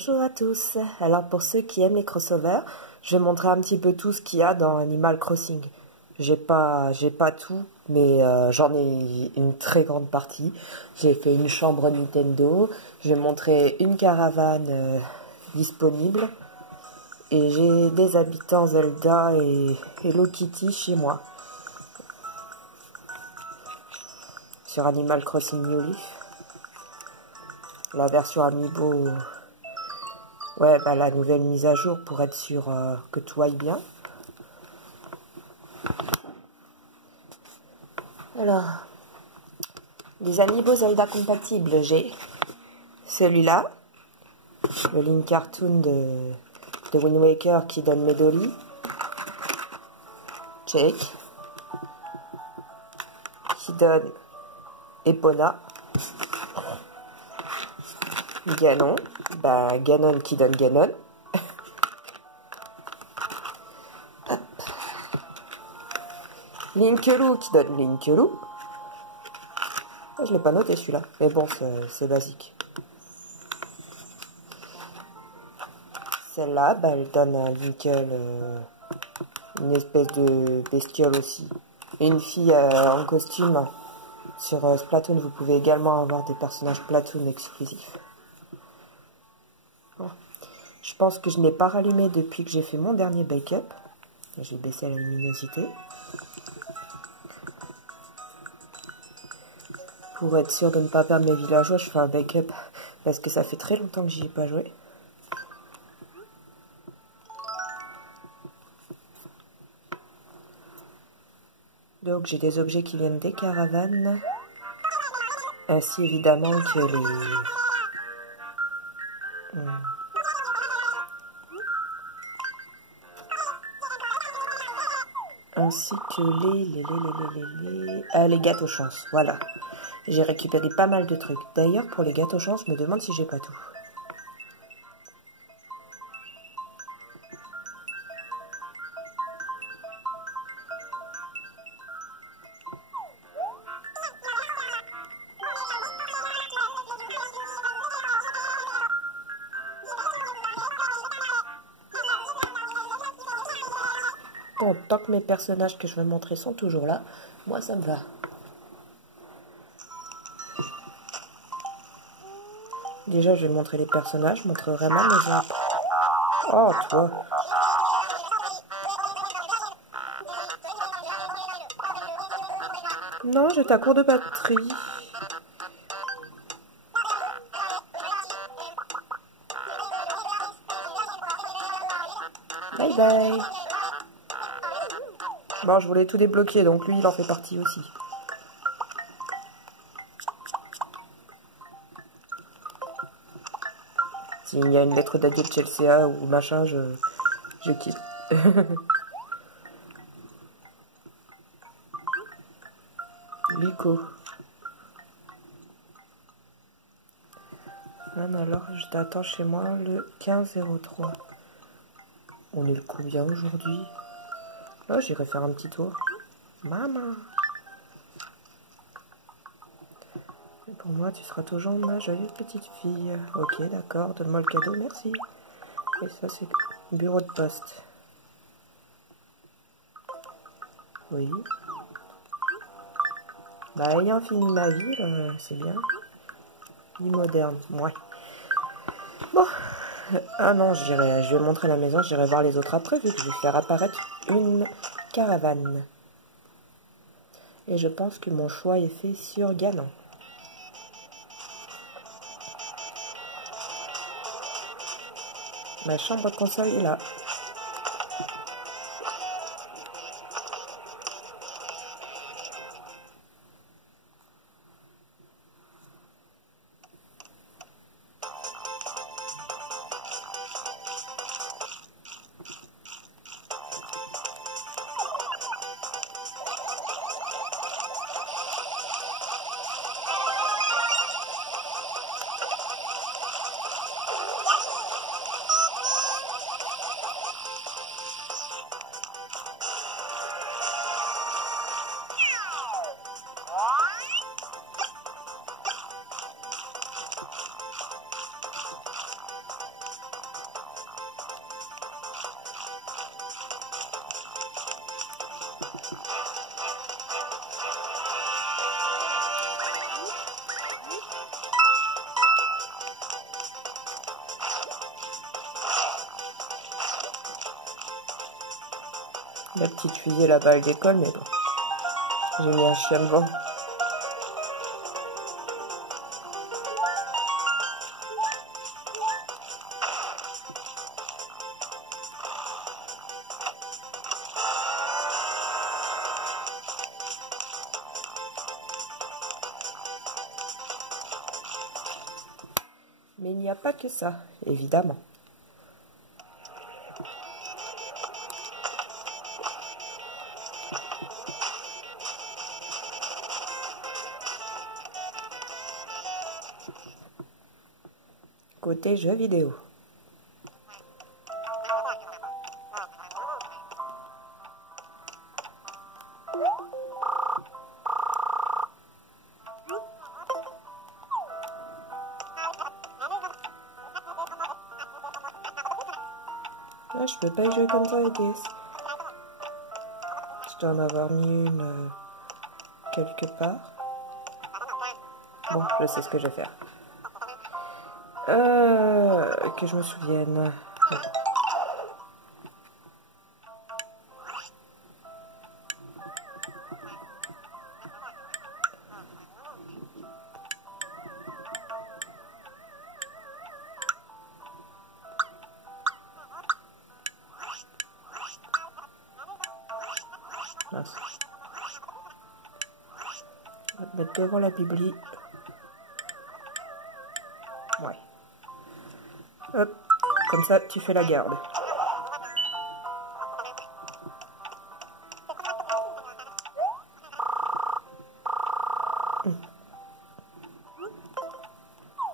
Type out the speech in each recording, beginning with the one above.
Bonjour à tous. Alors pour ceux qui aiment les crossovers, je vais montrer un petit peu tout ce qu'il y a dans Animal Crossing. J'ai pas tout, mais j'en ai une très grande partie. J'ai fait une chambre Nintendo, j'ai montré une caravane disponible et j'ai des habitants Zelda et Hello Kitty chez moi. Sur Animal Crossing New Leaf. La version Amiibo, ouais, bah, la nouvelle mise à jour pour être sûr que tout aille bien. Alors, les Amiibo Zelda compatibles, j'ai celui-là, le Link Cartoon de Wind Waker qui donne Medoli, Jake, qui donne Epona, Ganon, bah Ganon qui donne Ganon. Linkelu qui donne Linkelu. Je l'ai pas noté celui-là, mais bon, c'est basique. Celle-là, bah, elle donne un Linkel, une espèce de bestiole aussi. Et une fille en costume. Sur Splatoon, vous pouvez également avoir des personnages Splatoon exclusifs. Bon. Je pense que je n'ai pas rallumé depuis que j'ai fait mon dernier backup. J'ai baissé la luminosité. Pour être sûr de ne pas perdre mes villageois, je fais un backup parce que ça fait très longtemps que j'y ai pas joué. Donc j'ai des objets qui viennent des caravanes, ainsi évidemment que les gâteaux chance, voilà. J'ai récupéré pas mal de trucs. D'ailleurs, pour les gâteaux chance, je me demande si j'ai pas tout. Bon, tant que mes personnages que je vais montrer sont toujours là, moi ça me va. Déjà, je vais montrer les personnages, je montrerai même les gens. Oh, toi. Non, j'étais à court de batterie. Bye bye. Bon, je voulais tout débloquer, donc lui, il en fait partie aussi. S'il y a une lettre d'adieu de Chelsea ou machin, je quitte. Lico. Alors, je t'attends chez moi le 15-03. On est le combien aujourd'hui? Oh, j'irai faire un petit tour. Maman. Et pour moi, tu seras toujours ma jolie petite fille. Ok, d'accord, donne-moi le cadeau, merci. Et ça, c'est le bureau de poste. Oui. Bah, ayant fini ma vie, c'est bien. Vie moderne, ouais. Bon. Ah non, je vais montrer la maison, j'irai voir les autres après, vu que je vais faire apparaître une caravane. Et je pense que mon choix est fait sur Ganon. Ma chambre console est là. La petite fusée là-bas, elle décolle, mais bon. J'ai mis un chien devant. Mais il n'y a pas que ça, évidemment. Côté jeux vidéo. Ah, je peux pas y jouer comme ça, I guess. Je dois en avoir mis une quelque part. Bon, je sais ce que je vais faire. Que je me souvienne. Mince. On va te mettre devant la bibli. Ouais. Hop, comme ça tu fais la garde.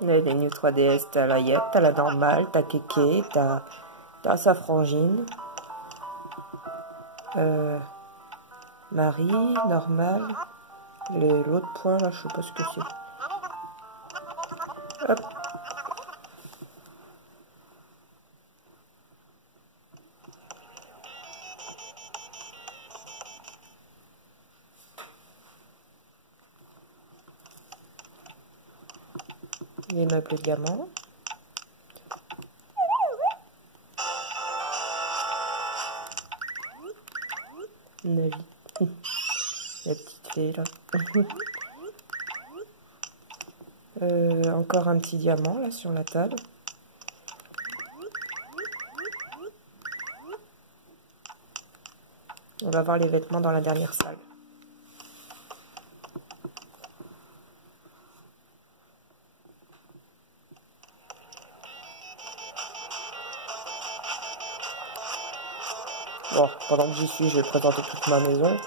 Là, les New 3DS, t'as la Yep, t'as la normale, t'as Kéké, t'as sa frangine. Marie, normale. Et l'autre point là, je sais pas ce que c'est. Hop. Les meubles diamants. Nelly. La petite fée là. Encore un petit diamant là sur la table. On va voir les vêtements dans la dernière salle. Bon, pendant que j'y suis, je vais présenter toute ma maison.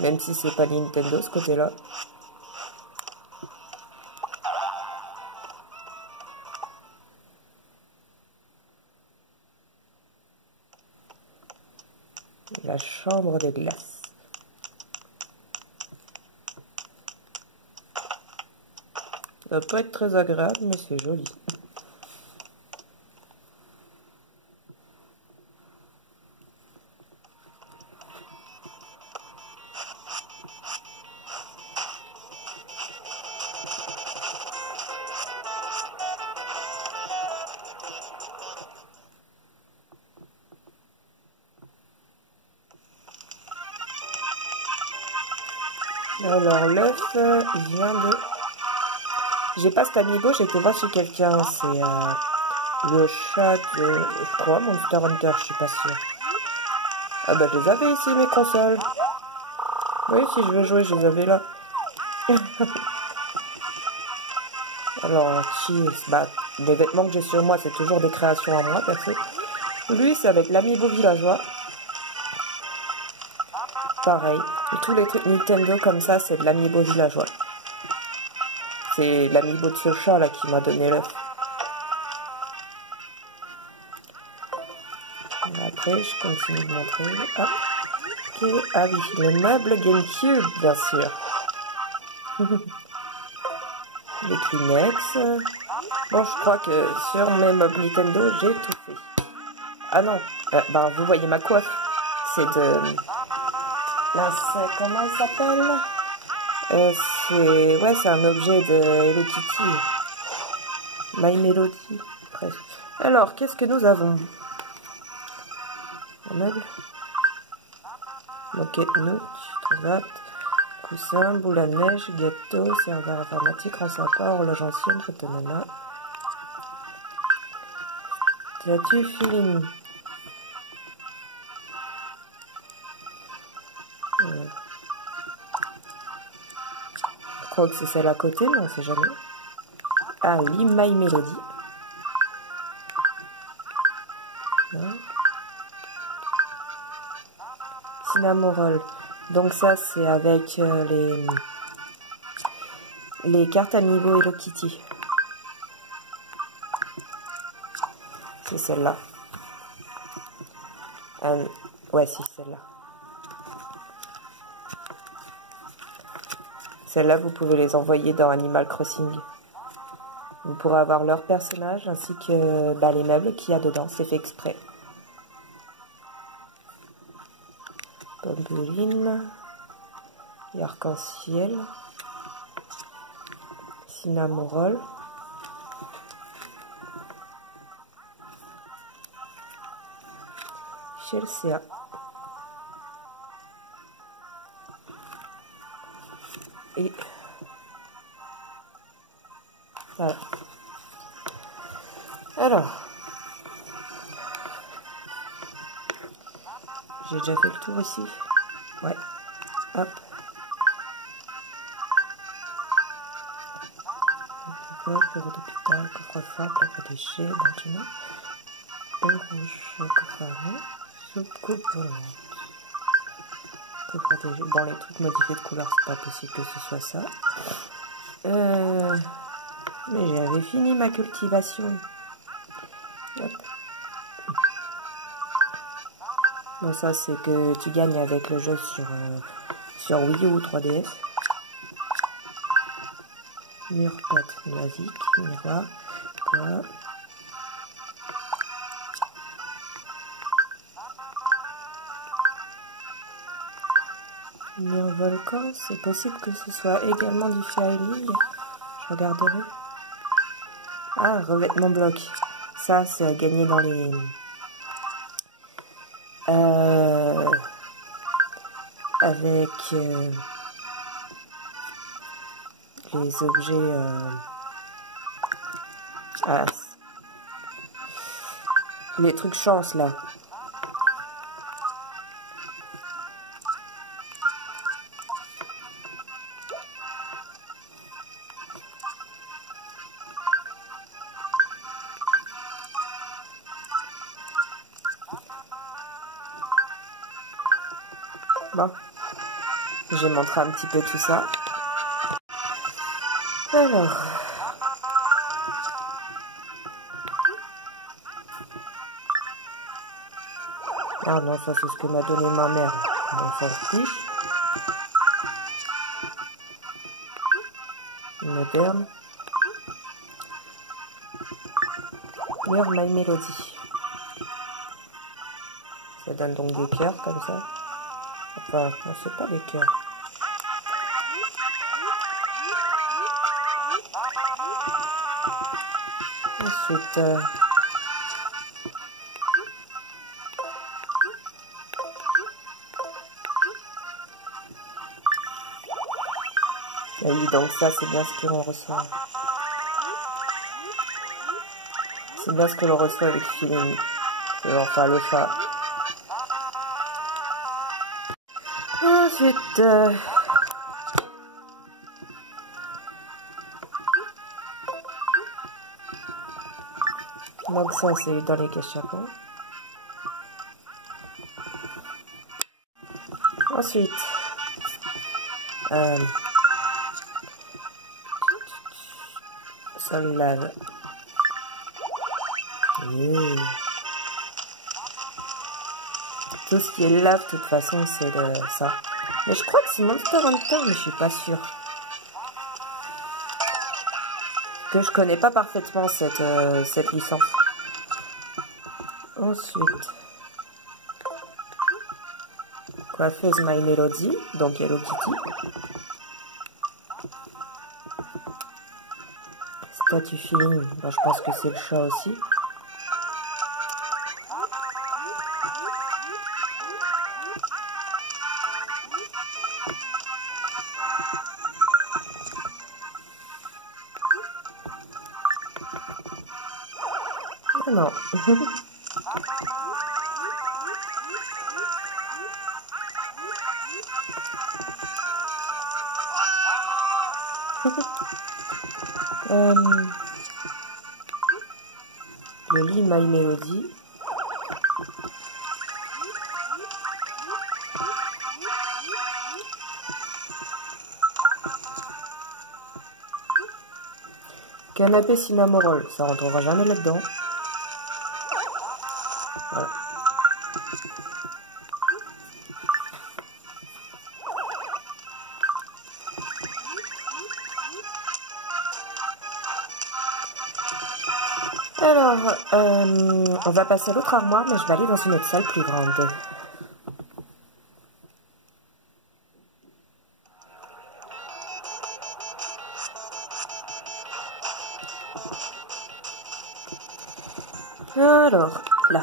Même si c'est pas Nintendo ce côté-là. La chambre des glaces. Ça va pas être très agréable, mais c'est joli. Alors l'œuf, il vient de... J'ai pas cet amiibo, j'ai été voir chez quelqu'un. C'est le chat de... Je crois, Monster Hunter, je suis pas sûre. Ah bah je les avais ici, mes consoles. Oui, si je veux jouer, je les avais là. Alors, bah, les vêtements que j'ai sur moi, c'est toujours des créations à moi, perso. Lui, c'est avec l'amiibo villageois. Pareil. Et tous les trucs Nintendo comme ça, c'est de l'amiibo villageois. C'est l'amiibo de ce chat là qui m'a donné l'œuf. Après, je continue de montrer. Ah, ok. Ah oui, le meuble GameCube, bien sûr. Les Kleenex. Bon, je crois que sur mes meubles Nintendo, j'ai tout fait. Ah non, bah, vous voyez ma coiffe. C'est de... Là, comment elle s'appelle? C'est un objet de Hello Kitty. My Melody, presque. Alors, qu'est-ce que nous avons? Un meuble. moquette note, transat, coussin, boule à neige, gâteau, serveur informatique, rang sympa, horloge ancienne, photo nana. Statue feeling. Je crois que c'est celle à côté, mais on sait jamais. Ah oui, My Melody. Cinnamoroll. Donc ça, c'est avec les cartes Amiibo Hello Kitty. C'est celle-là. Ouais, si, celle-là. Celle-là, vous pouvez les envoyer dans Animal Crossing. Vous pourrez avoir leur personnage ainsi que les meubles qu'il y a dedans. C'est fait exprès. Pompeline. Arc-en-ciel. Cinnamoroll. Chelsea. Et voilà. Alors, j'ai déjà fait le tour ici. Ouais. Hop. Bureau d'hôpital, coffre-fort, plaque à déchets, bâtiment. Rouge, coffre à main. Soupe, coupe volante. Coffre à déchets. Bon, les trucs modifiés de couleur, c'est pas possible que ce soit ça. Mais j'avais fini ma cultivation. Hop. Bon, ça, c'est que tu gagnes avec le jeu sur Wii U ou 3DS. Mur 4, basique, miroir, voilà. Mur volcan, c'est possible que ce soit également du Fairy. Je regarderai. Ah, revêtement bloc. Ça, c'est à gagner dans les... avec les objets... les trucs chance, là. Bon, j'ai montré un petit peu tout ça. Alors, ah non, ça c'est ce que m'a donné ma mère. On s'en fiche. Moderne. Mur My Melody. Ça donne donc des cœurs comme ça. Enfin, non, c'est pas des cœurs. Ensuite, ah oui, donc ça, c'est bien ce que l'on reçoit. C'est bien ce que l'on reçoit avec Feeling. Enfin, le chat. Ensuite, donc ça, c'est dans les caches chapeaux. Ensuite, sol lave. Tout ce qui est lave, de toute façon, c'est ça. Mais je crois que c'est Monster Hunter, mais je suis pas sûre. Que je connais pas parfaitement cette licence. Ensuite, coiffeuse My Melody, donc Hello Kitty. Statue Feeling, bon, je pense que c'est le chat aussi. Non. Le lit My Melody. Canapé Cinnamoroll, ça rentrera jamais là-dedans. Voilà. Alors, on va passer à l'autre armoire, mais je vais aller dans une autre salle plus grande. Alors, là.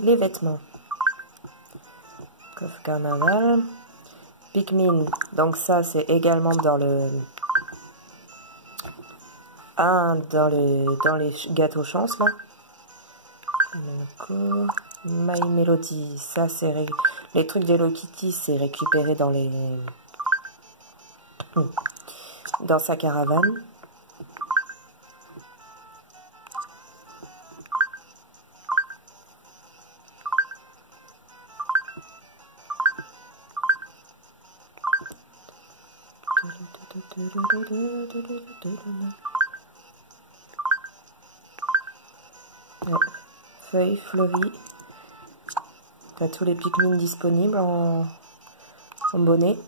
Les vêtements. Coffre carnaval. Pikmin. Donc ça, c'est également dans le... Ah, dans les gâteaux chance, là. My Melody. Ça, c'est... Les trucs d'Hello Kitty, c'est récupéré dans les... dans sa caravane. Ouais. Feuilles fleuries. T'as tous les Pikmin disponibles en bonnet.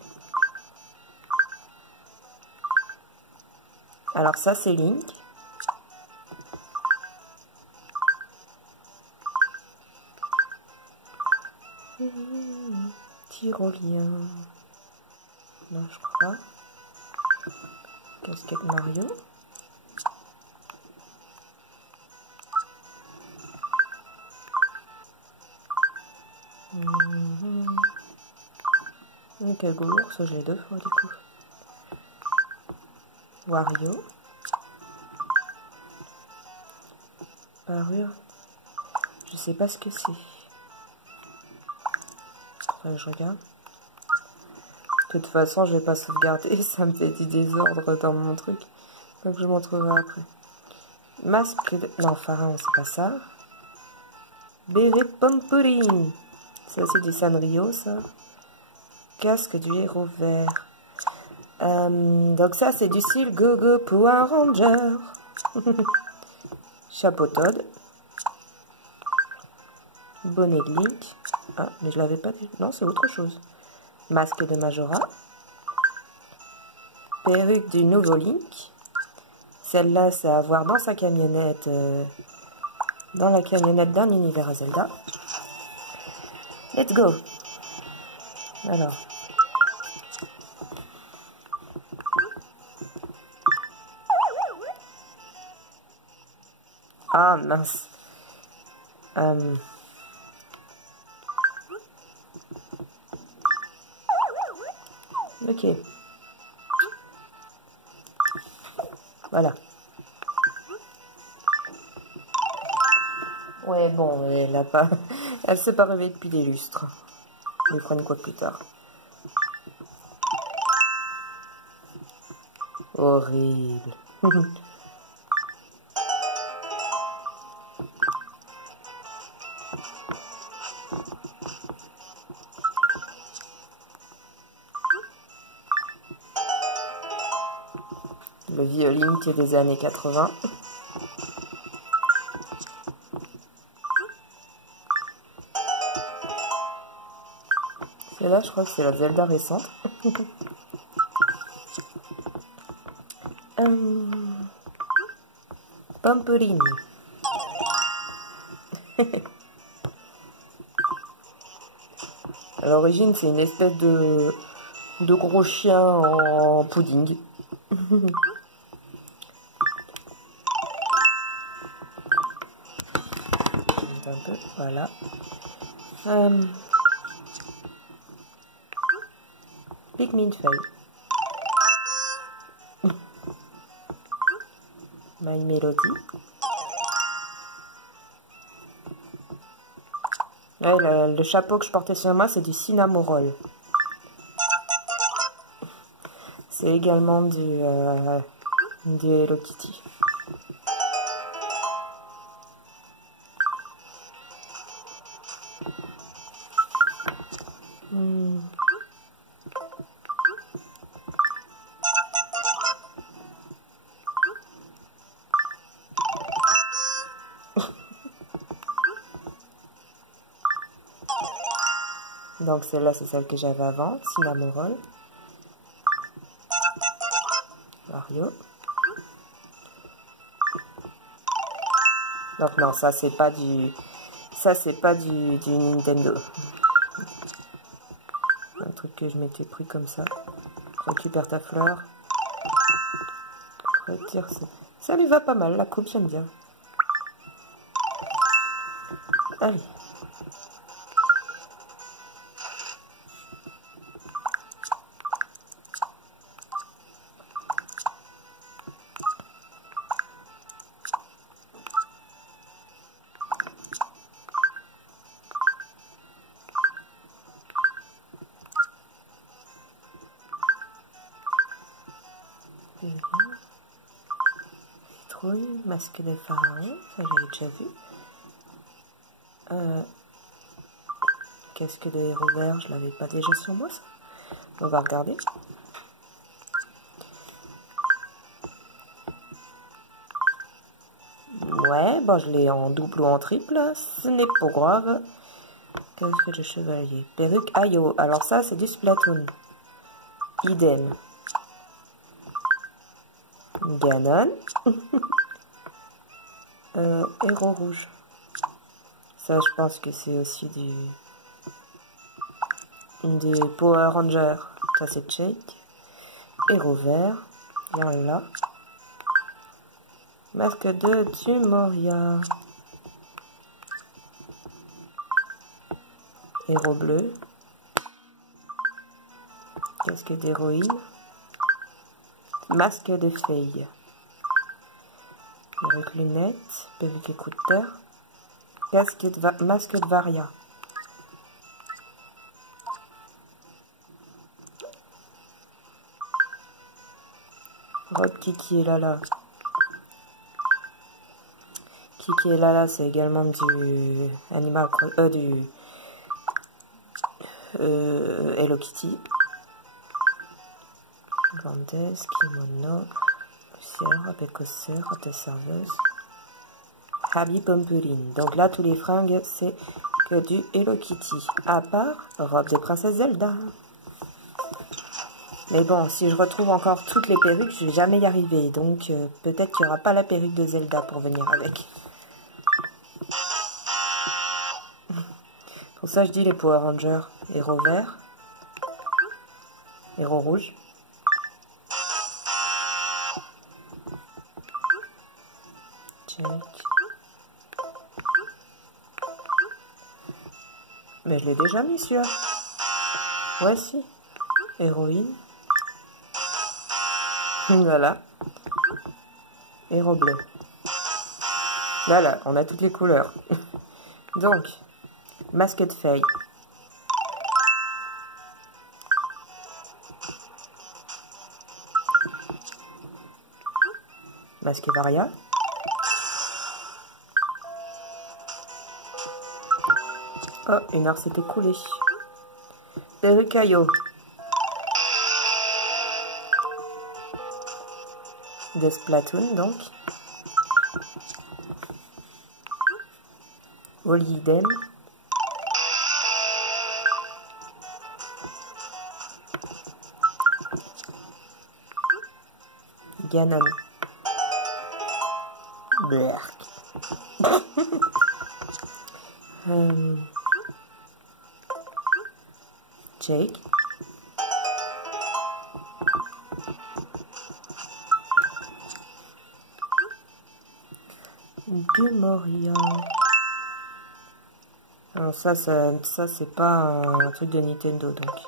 Alors ça c'est Link. Tyrolien. Non je crois pas. Casquette Mario. Et Cagour, ça je l'ai 2 fois du coup. Wario. Parure. Je sais pas ce que c'est. Enfin, je regarde. De toute façon, je vais pas sauvegarder, ça me fait du désordre dans mon truc. Donc je m'en trouverai après. Masque de... Non, pharaon, c'est pas ça. Béret Pompoline. Ça, c'est du Sanrio, ça. Casque du héros vert. Donc ça, c'est du style Go-Go Power Ranger. Chapeau Toad. Bonnet de Link. Ah, mais je l'avais pas dit. Non, c'est autre chose. Masque de Majora. Perruque du nouveau Link. Celle-là, c'est à voir dans sa camionnette. Dans la camionnette d'un univers à Zelda. Let's go. Alors. Ah, mince. Ok. Voilà. Ouais, bon, elle a pas... Elle s'est pas réveillée depuis des lustres. On lui fera une quoi plus tard. Horrible. Le violin qui est des années 80. Celle-là, je crois que c'est la Zelda récente. Pompoline. À l'origine, c'est une espèce de gros chien en pudding. Un peu, voilà. Pikmin feuille. My Melody. Ouais, le chapeau que je portais sur moi, c'est du Cinnamoroll. C'est également du Hello Kitty. Donc celle-là, c'est celle que j'avais avant, Cinnamoroll. Mario. Donc non, ça c'est pas du... Ça c'est pas du Nintendo. Un truc que je m'étais pris comme ça. Récupère ta fleur. Retire ça. Ça lui va pas mal, la coupe, j'aime bien. Allez. Citrouille, masque des pharaons, ça j'avais déjà vu. Qu'est-ce que de héros vert, je l'avais pas déjà sur moi ça. On va regarder. Ouais, bon je l'ai en double ou en triple, ce n'est pas grave. Qu'est-ce que de chevalier? Perruque Ayo, alors ça c'est du Splatoon. Idem. Ganon. Héros rouge. Ça, je pense que c'est aussi des Power Rangers. Ça, c'est Jake. Héros vert. Viens là. Masque de Tumoria. Héros bleu. Casque d'héroïne. Masque de feuille. Avec lunettes, perruque écouteur, masque de Varia. Robe Kiki et Lala. Kiki et Lala, c'est également du du Hello Kitty. Irlandaise, kimono. Robe écossaise, robe de serveuse. Happy Pompeline. Donc là, tous les fringues, c'est que du Hello Kitty. À part robe de princesse Zelda. Mais bon, si je retrouve encore toutes les perruques, je vais jamais y arriver. Donc peut-être qu'il n'y aura pas la perruque de Zelda pour venir avec. Pour ça, je dis les Power Rangers. Héros vert. Héros rouge. Check. Mais je l'ai déjà mis celui-là. Voici. Héroïne. Voilà. Héros bleu. Voilà, on a toutes les couleurs. Donc, masque de feuille. Masque Varia. Oh, une heure s'est écoulée. Perruque Ayo. De Splatoon, donc. Wally idem. Ganon. Berk. Jake. Tumoria. Alors ça c'est pas un truc de Nintendo donc.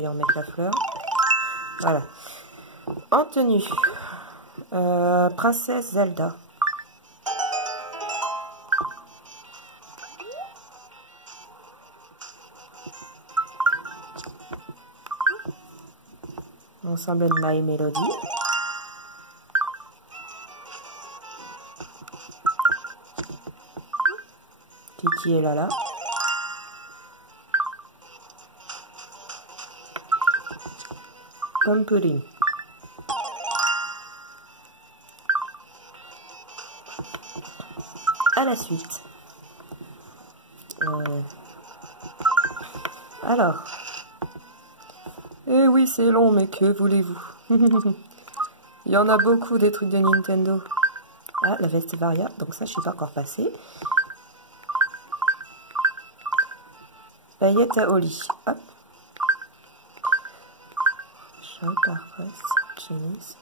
lui en mettre la fleur. Voilà. En tenue, Princesse Zelda. Ensemble de My Melody. Kiki et Lala. Pompeline. À la suite. Alors. Eh oui, c'est long, mais que voulez-vous? Il y en a beaucoup des trucs de Nintendo. Ah, la veste Varia, donc ça, je suis pas encore passée. Paillettes à Oli. Hop. Shop, Arpress, chemise.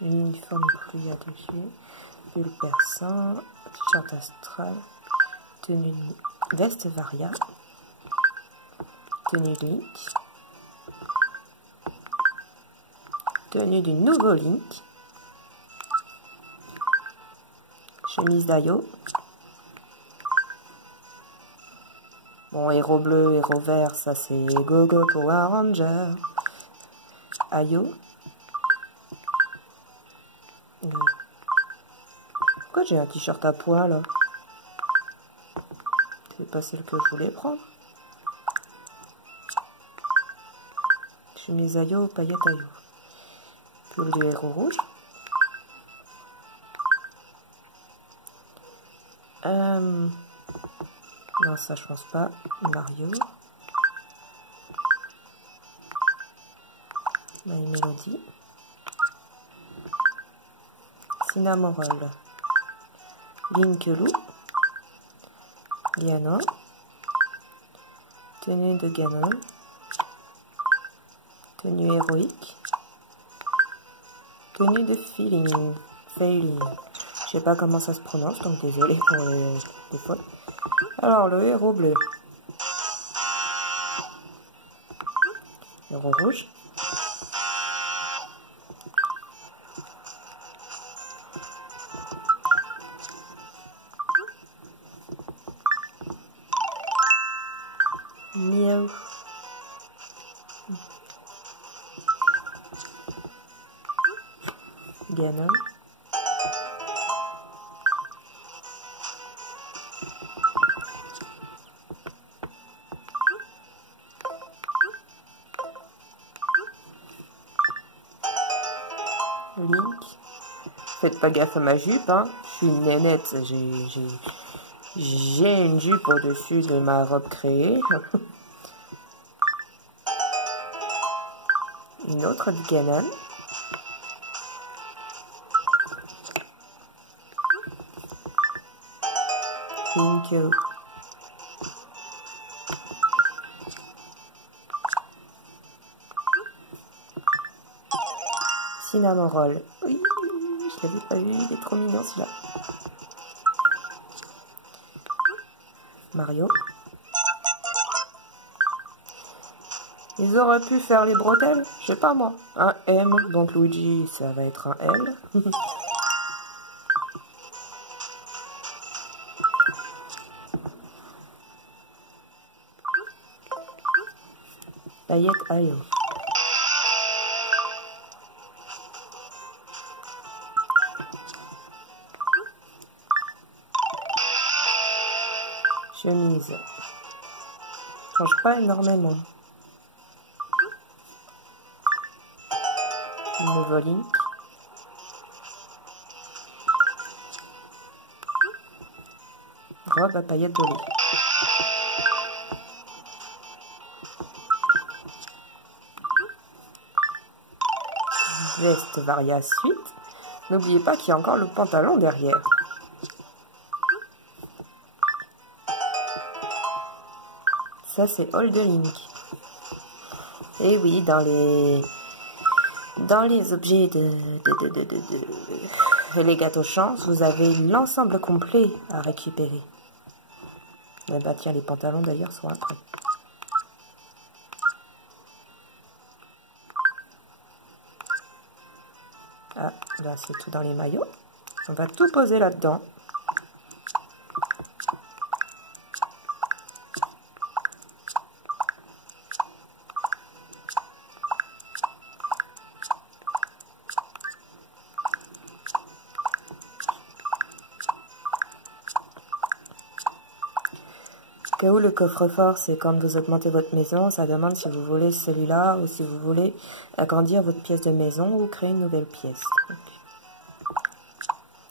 Uniforme pluie dessus. Pull persan. T-shirt astral. Tenue veste Varia. Tenue Link. Tenue du nouveau Link. Chemise d'Ayo. Bon, héros bleu, héros vert, ça c'est Go-Go Power Ranger. Ayo. Pourquoi j'ai un t-shirt à pois là? C'est pas celle que je voulais prendre. Chemise Ayo, paillettes Ayo. Pull de héros rouge. Non, ça je pense pas. Mario. My Melody. Cinnamon Roll. Linkelou. Ganon. Tenue de Ganon. Tenue héroïque. Tenue de Feeling. Failing. Je sais pas comment ça se prononce, donc désolé pour les fautes. Alors, le héros bleu. Héros rouge. Miaou. Ganon. Link. Faites pas gaffe à ma jupe, hein. Je suis une nénette, j'ai une jupe au-dessus de ma robe créée. Une autre de Ganon. Link. Cinnamon Roll. Oui, je l'avais pas vu, il est trop mignon celui-là. Mario. Ils auraient pu faire les bretelles, je sais pas moi. Un M, donc Luigi, ça va être un L. Paillettes Ayo. Chemise. Change pas énormément. Nouveau Link. Robe à paillettes de lait. Veste Varia suite. N'oubliez pas qu'il y a encore le pantalon derrière. Ça c'est Old Link. Et oui, dans les objets les gâteaux chance, vous avez l'ensemble complet à récupérer. Bah tiens, les pantalons d'ailleurs sont après. Ah, là c'est tout dans les maillots. On va tout poser là-dedans. Cas où le coffre-fort, c'est quand vous augmentez votre maison, ça demande si vous voulez celui-là ou si vous voulez agrandir votre pièce de maison ou créer une nouvelle pièce.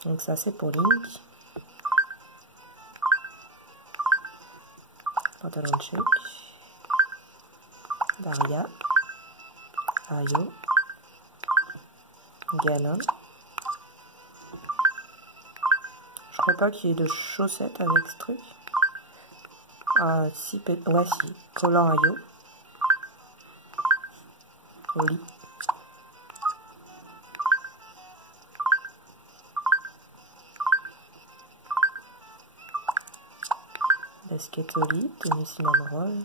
Donc ça c'est pour Link. Pantalon de check. Daria. Ayo. Ganon. Je crois pas qu'il y ait de chaussettes avec ce truc. Ah si, ouais si. Collant Ayo. Oli. Basket Oli, tenue cinnamon roll.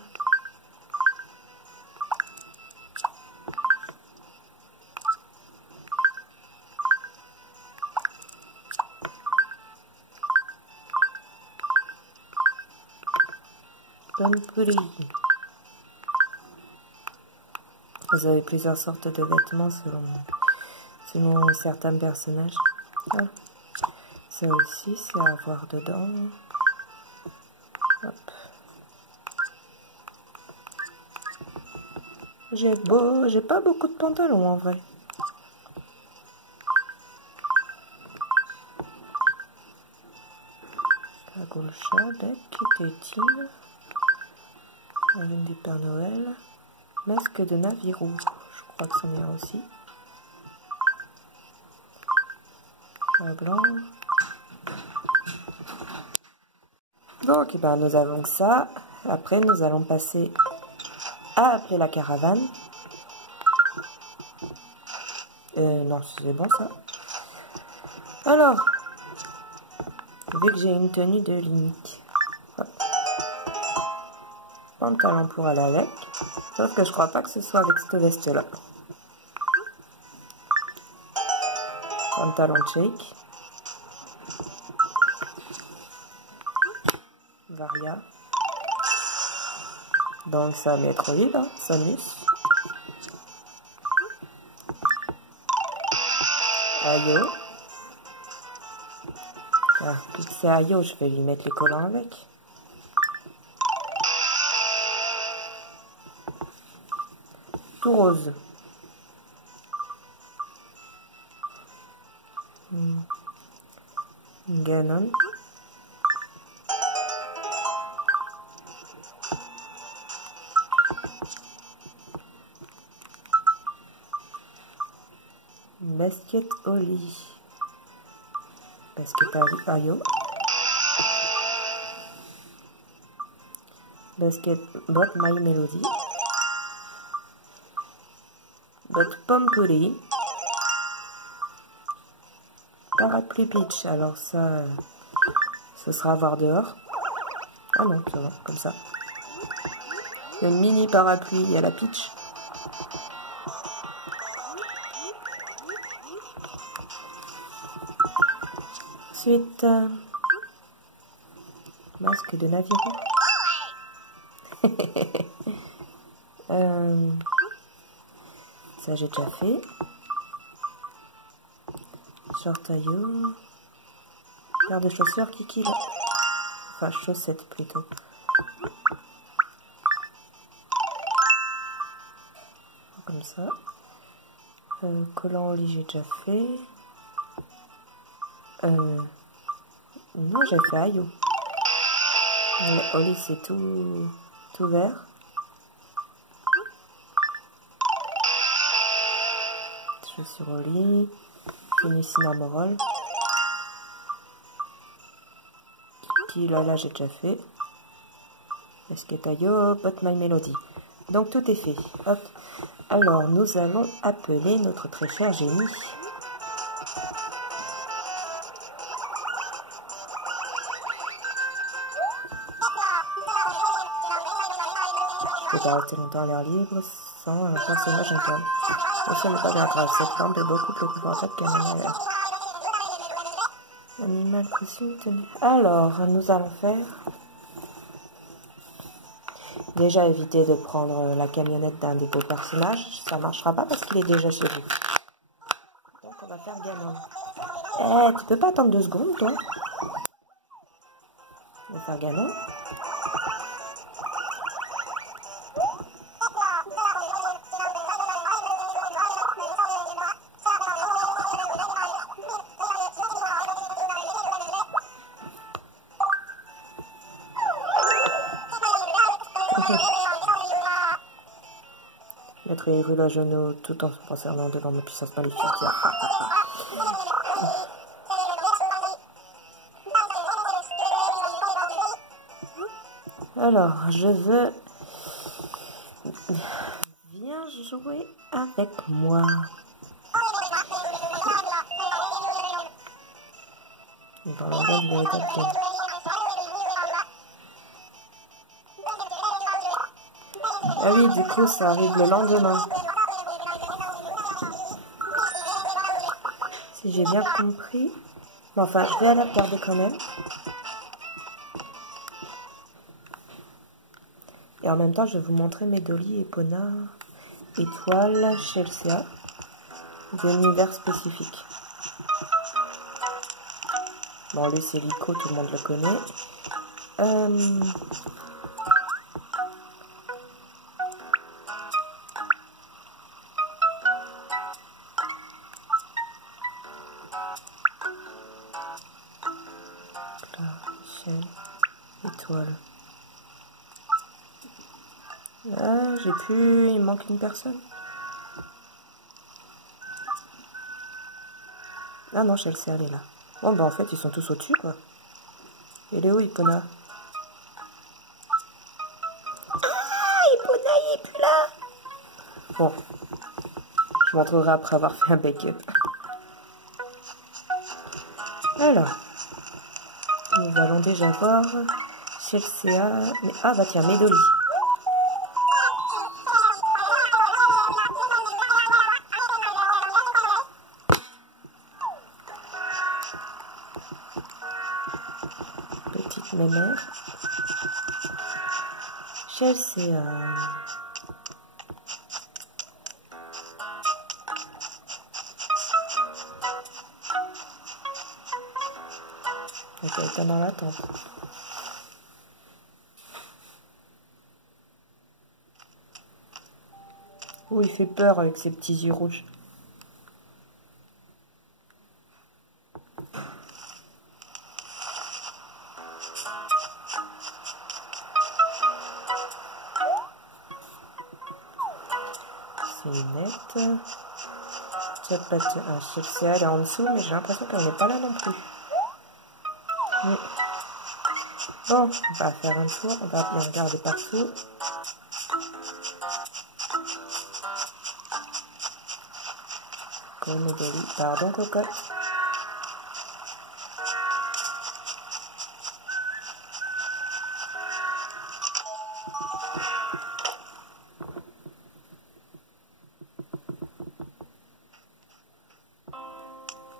Pompuri. Vous avez plusieurs sortes de vêtements selon certains personnages. Ah. Ça aussi, c'est à avoir dedans. Hop. J'ai pas beaucoup de pantalons en vrai. Cagoule-chat, bec, tétine. Avec du Père Noël. Masque de Navirou. Je crois que c'en est un aussi. Pas blanc. Donc, ben, nous avons que ça. Après, nous allons passer à appeler la caravane. Non, c'est bon ça. Alors, vu que j'ai une tenue de Link, hop. Pantalon pour aller avec. Sauf que je crois pas que ce soit avec cette veste-là. Pantalon check. Varia. Donc ça va être vide, hein, Samus. Ayo. Ah, vu que c'est Ayo, je vais lui mettre les collants avec. Tout rose. Ganon. Basket Oli. Basket Ayo. Basket Bot My Melody. Bot Pompuri. Parapluie Peach. Alors ça, ce sera à voir dehors. Ah non, ça va, comme ça. Le mini parapluie à la Peach. Ensuite, masque de Navirou. Ça j'ai déjà fait. Short Ayo. Paire de chaussures Kiki là. Enfin chaussettes plutôt. Comme ça. Collant au lit j'ai déjà fait. Non, j'ai fait Ayo. Au lit c'est tout vert. Chaussures au lit. Tenue cinnamon roll. Kiki là j'ai déjà fait. Basket Ayo, Pot My Melody. Donc tout est fait. Hop. Alors nous allons appeler notre très cher génie. pas rester longtemps à l'air libre sans un personnage interne. Mais ce n'est pas bien grave, cette lampe est beaucoup plus confortable qu'un animal. Animal Crossing, tenez. Alors, nous allons faire... Déjà, éviter de prendre la camionnette d'un des beaux personnages. Ça marchera pas parce qu'il est déjà chez vous. Donc, on va faire Ganon. Eh, tu peux pas attendre 2 secondes, toi? On va faire Ganon. Mettre les roues à genoux tout en se concernant devant ma puissance maléfique. Alors, je veux... Viens jouer avec moi. Dans la belle véritable game. Ah oui, du coup, ça arrive le lendemain. Si j'ai bien compris. Bon, enfin, je vais aller regarder quand même. Et en même temps, je vais vous montrer mes Dolly, Epona, Étoile, Chelsea, d'univers spécifiques. Bon, lui, c'est Lico, tout le monde le connaît. Michel, Étoile. Ah, j'ai plus... Il me manque une personne. Ah non, Chelsea, elle est là. Bon, bah en fait, ils sont tous au-dessus, quoi. Elle est où, Epona? Ah, Epona, il est plus là. Bon. Je m'en trouverai après avoir fait un backup. Alors. Nous allons déjà voir Chelsea. Mais, ah, bah tiens, Medoli. Petite mémère. Chelsea. Ok, t'es dans l'attente. Oh, il fait peur avec ses petits yeux rouges. C'est net. Chelsea, elle est en dessous, mais j'ai l'impression qu'elle n'est pas là non plus. Oui. Bon, on va faire un tour, on va bien regarder partout. Medoli, pardon cocotte.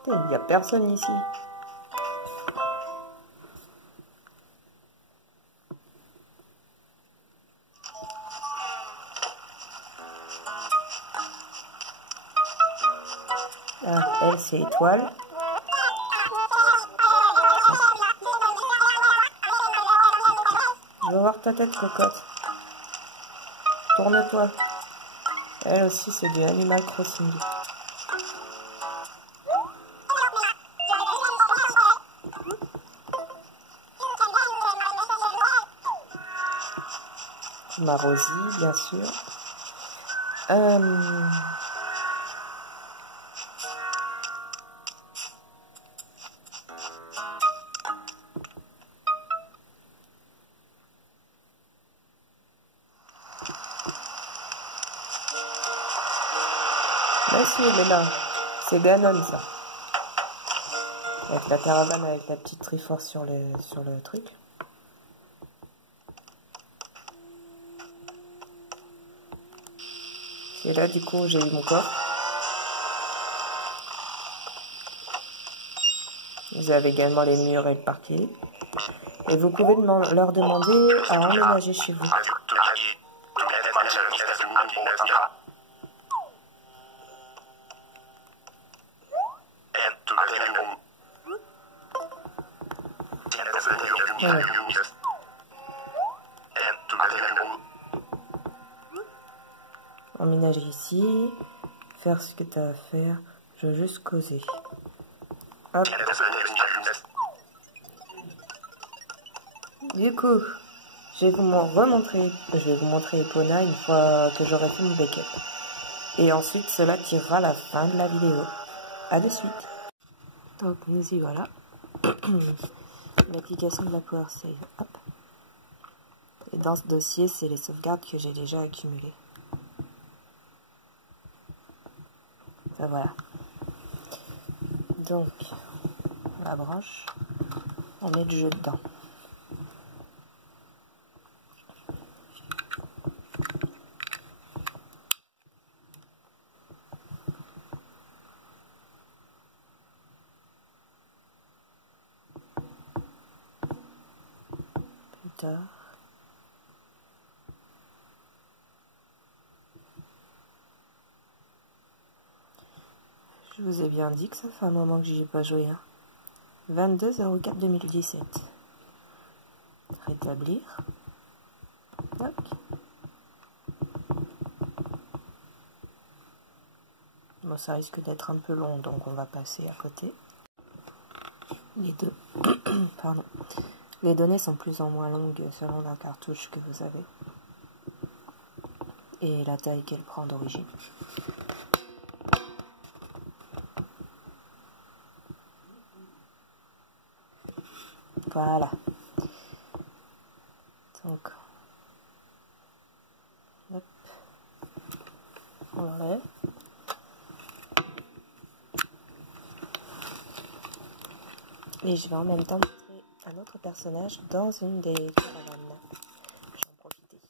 Il n'y a personne ici. Ah, elle, c'est Étoile. Je veux voir ta tête, cocotte. Tourne-toi. Elle aussi, c'est du Animal Crossing. Ma Rosie, bien sûr. Là, si, il est là. C'est Ganon, ça. Avec la caravane, avec la petite Triforce sur le truc. Et là, du coup, j'ai eu mon corps. Vous avez également les murs et le parquet. Et vous pouvez leur demander à emménager chez vous. Voilà. Emménager ici, faire ce que tu as à faire, je veux juste causer. Hop. Du coup, je vais vous montrer Epona une fois que j'aurai fait mon backup. Et ensuite, cela tirera la fin de la vidéo. À de suite. Donc, nous y voilà. L'application de la Power Save. Hop. Et dans ce dossier, c'est les sauvegardes que j'ai déjà accumulées. Enfin, voilà. Donc, la branche, on met le jeu dedans. Plus tard. Je vous ai bien dit que ça fait un moment que j'y ai pas joué. 22,04 2017. Rétablir. Tac. Bon, ça risque d'être un peu long, donc on va passer à côté. Les deux. Pardon. Les données sont plus en moins longues selon la cartouche que vous avez. Et la taille qu'elle prend d'origine. Voilà. Donc, hop, on l'enlève. Et je vais en même temps montrer un autre personnage dans une des caravanes. Je vais en profiter.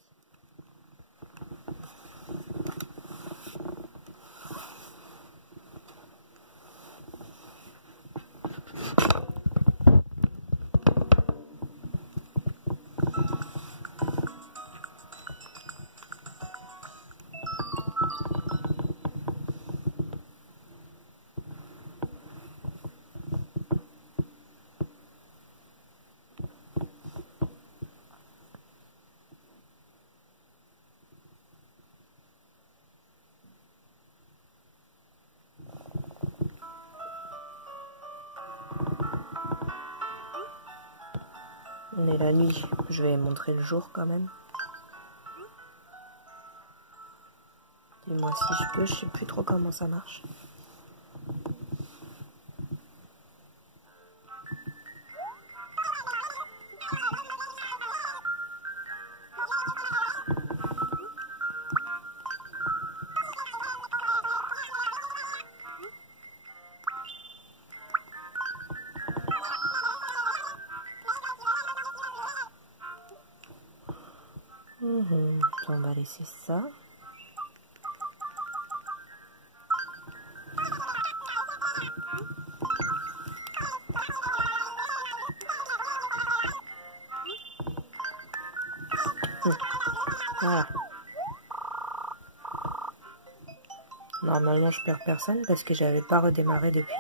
On est la nuit, je vais montrer le jour quand même. Dis-moi si je peux, je sais plus trop comment ça marche. On va laisser ça. Voilà. Normalement, je perds personne parce que j'avais pas redémarré depuis.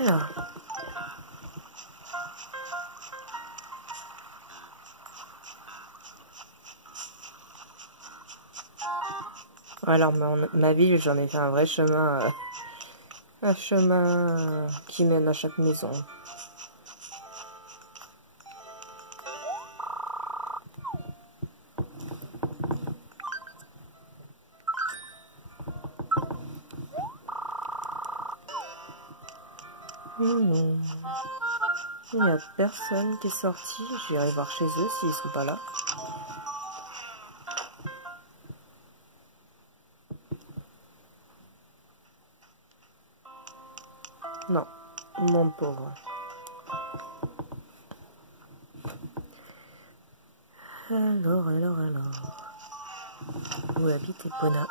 Alors. Alors, ma ville, j'en ai fait un vrai chemin. Un chemin qui mène à chaque maison. Non. Il n'y a personne qui est sorti. J'irai voir chez eux s'ils sont pas là. Non, mon pauvre. Alors. Où habite Epona?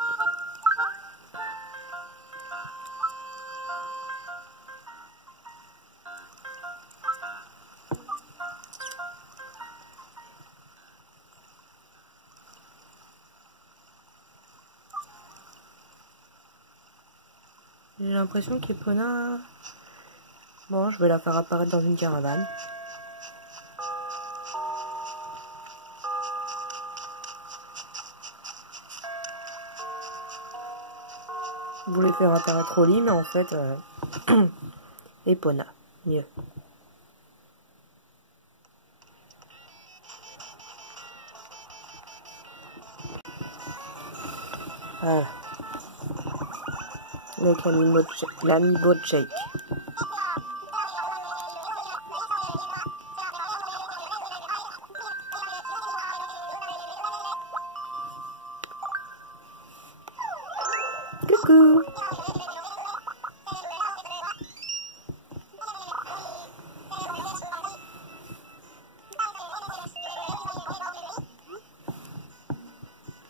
J'ai l'impression qu'Epona... Bon, je vais la faire apparaître dans une caravane. Je voulais faire apparaître Oli, mais en fait... Epona, mieux. Voilà. Donc l'ami Bojack. Coucou.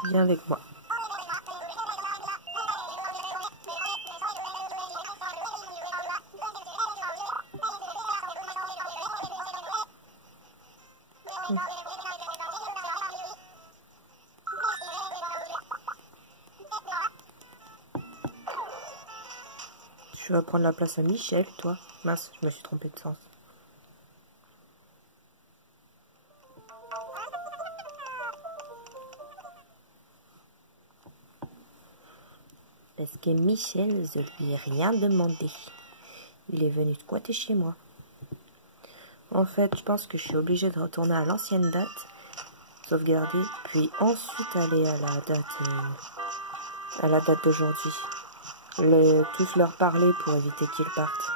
Viens avec moi. Tu vas prendre la place à Michel, toi. Mince, je me suis trompée de sens. Parce que Michel, je lui ai rien demandé. Il est venu squatter chez moi. En fait, je pense que je suis obligée de retourner à l'ancienne date, sauvegarder, puis ensuite aller à la date d'aujourd'hui. Tous leur parler pour éviter qu'ils partent.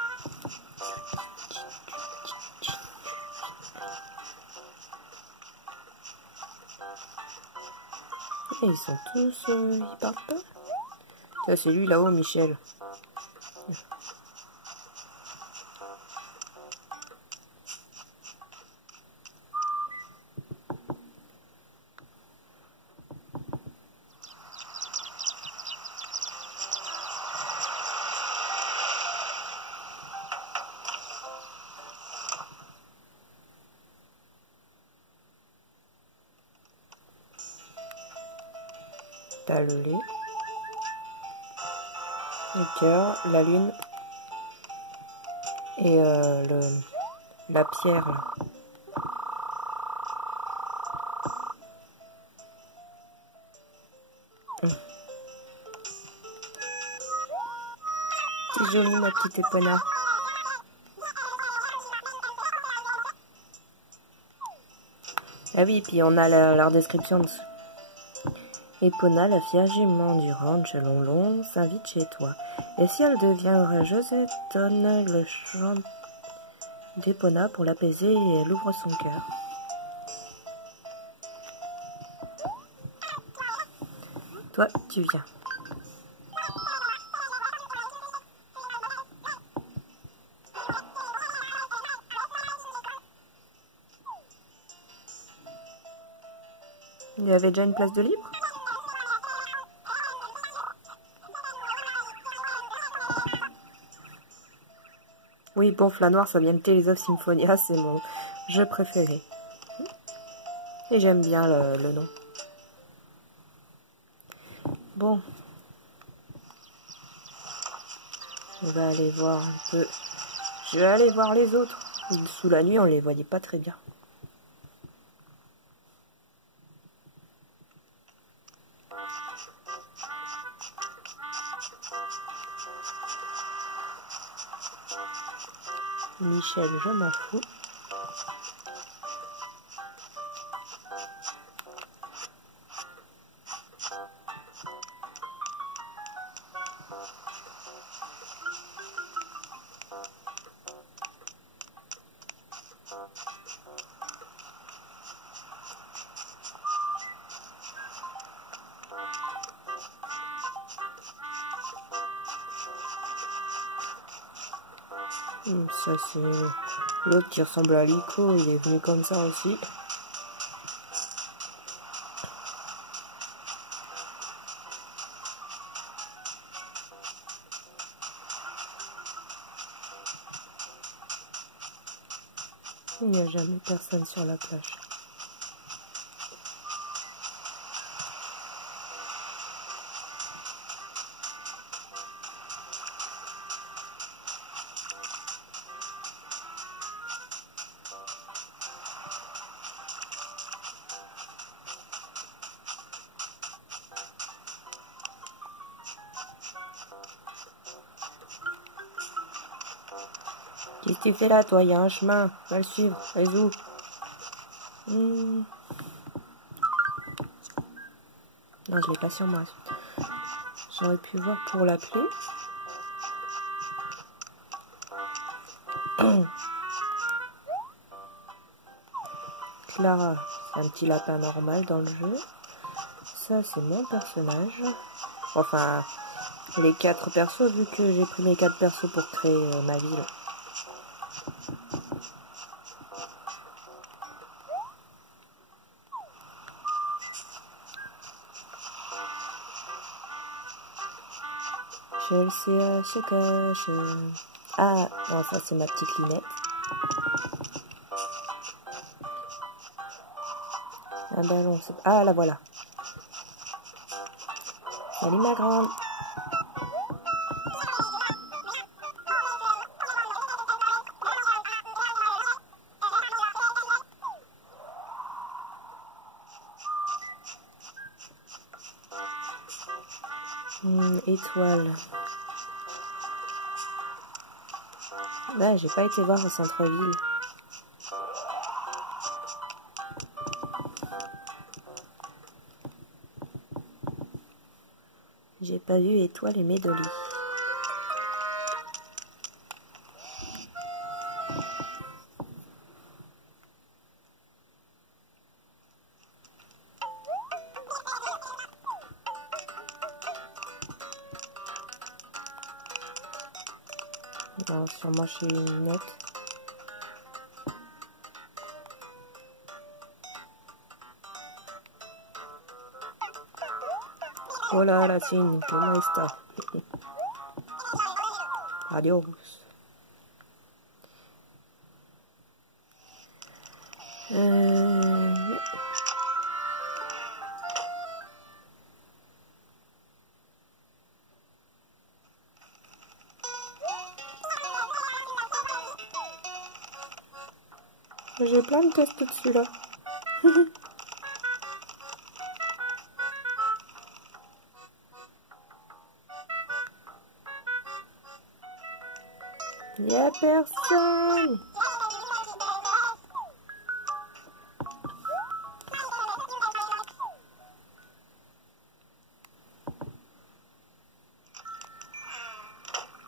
Et ils sont tous... ils parlent pas. Ça, c'est lui là-haut, Michel. T'as le lait, le cœur, la lune et la pierre. Là. C'est joli ma petite Epona. Ah oui, puis on a leur description dessous. Epona, la fière jument du ranch Longlong, s'invite chez toi. Et si elle devient orageuse, donne le chant d'Epona pour l'apaiser et elle ouvre son cœur. Toi, tu viens. Il y avait déjà une place de libre? Oui, bon, Flanoir, ça vient de Tales of Symphonia, c'est mon jeu préféré. Et j'aime bien le nom. Bon. On va aller voir un peu. Je vais aller voir les autres. Sous la nuit, on les voyait pas très bien. Michel, je m'en fous. Ça c'est l'autre qui ressemble à Lico, il est venu comme ça aussi. Il n'y a jamais personne sur la plage. Qu'est-ce que tu fais là, toi? Il y a un chemin. Va le suivre. Vas-y où? Non, je l'ai pas sur moi. J'aurais pu voir pour l'appeler. Clara, c'est un petit lapin normal dans le jeu. Ça, c'est mon personnage. Enfin, les 4 persos, vu que j'ai pris mes 4 persos pour créer ma ville. Chelsea se cache. Ah, non, ça c'est ma petite Linette. Un ballon, c'est... Ah, la voilà. Salut ma grande. Étoile. Là, j'ai pas été voir au centre-ville. J'ai pas vu Étoile et Médoli. Non, sûrement chez Linette. Hola, la Cine, ¿cómo está? Adiós. J'ai plein de tests dessus là. Il n'y a personne.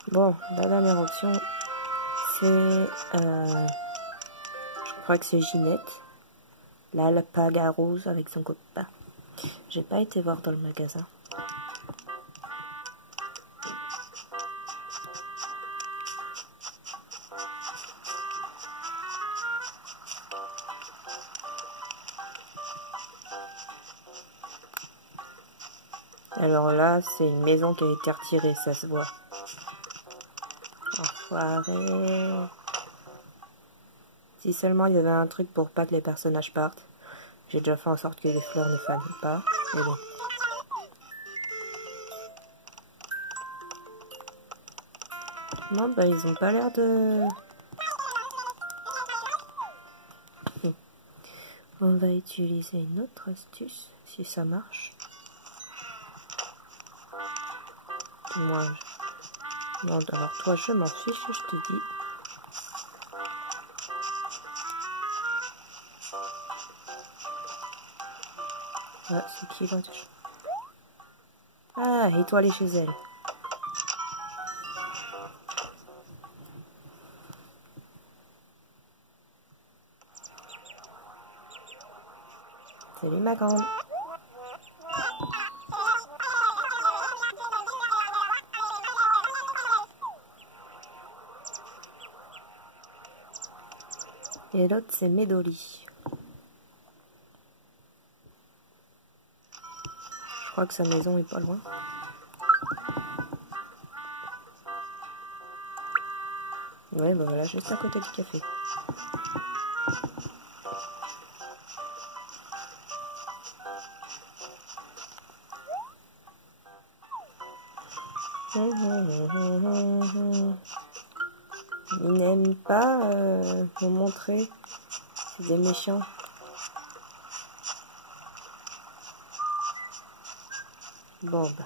Bon, la dernière option, c'est... je crois que c'est Ginette. L'alpaga rose avec son copain. J'ai pas été voir dans le magasin. Alors là, c'est une maison qui a été retirée, ça se voit. Enfoiré. Si seulement il y avait un truc pour pas que les personnages partent. J'ai déjà fait en sorte que les fleurs ne fanent pas. Mais bon. Non, bah ils ont pas l'air de... On va utiliser une autre astuce, si ça marche. Moi, non, alors toi, je m'en fiche, je te dis. Ah, c'est qui l'autre? Ah, Étoile est chez elle. Salut ma grande. Et l'autre, c'est Medoli. Je crois que sa maison est pas loin. Ouais, bah voilà, juste à côté du café. Il n'aime pas me montrer. C'est des méchants. Bon, bah.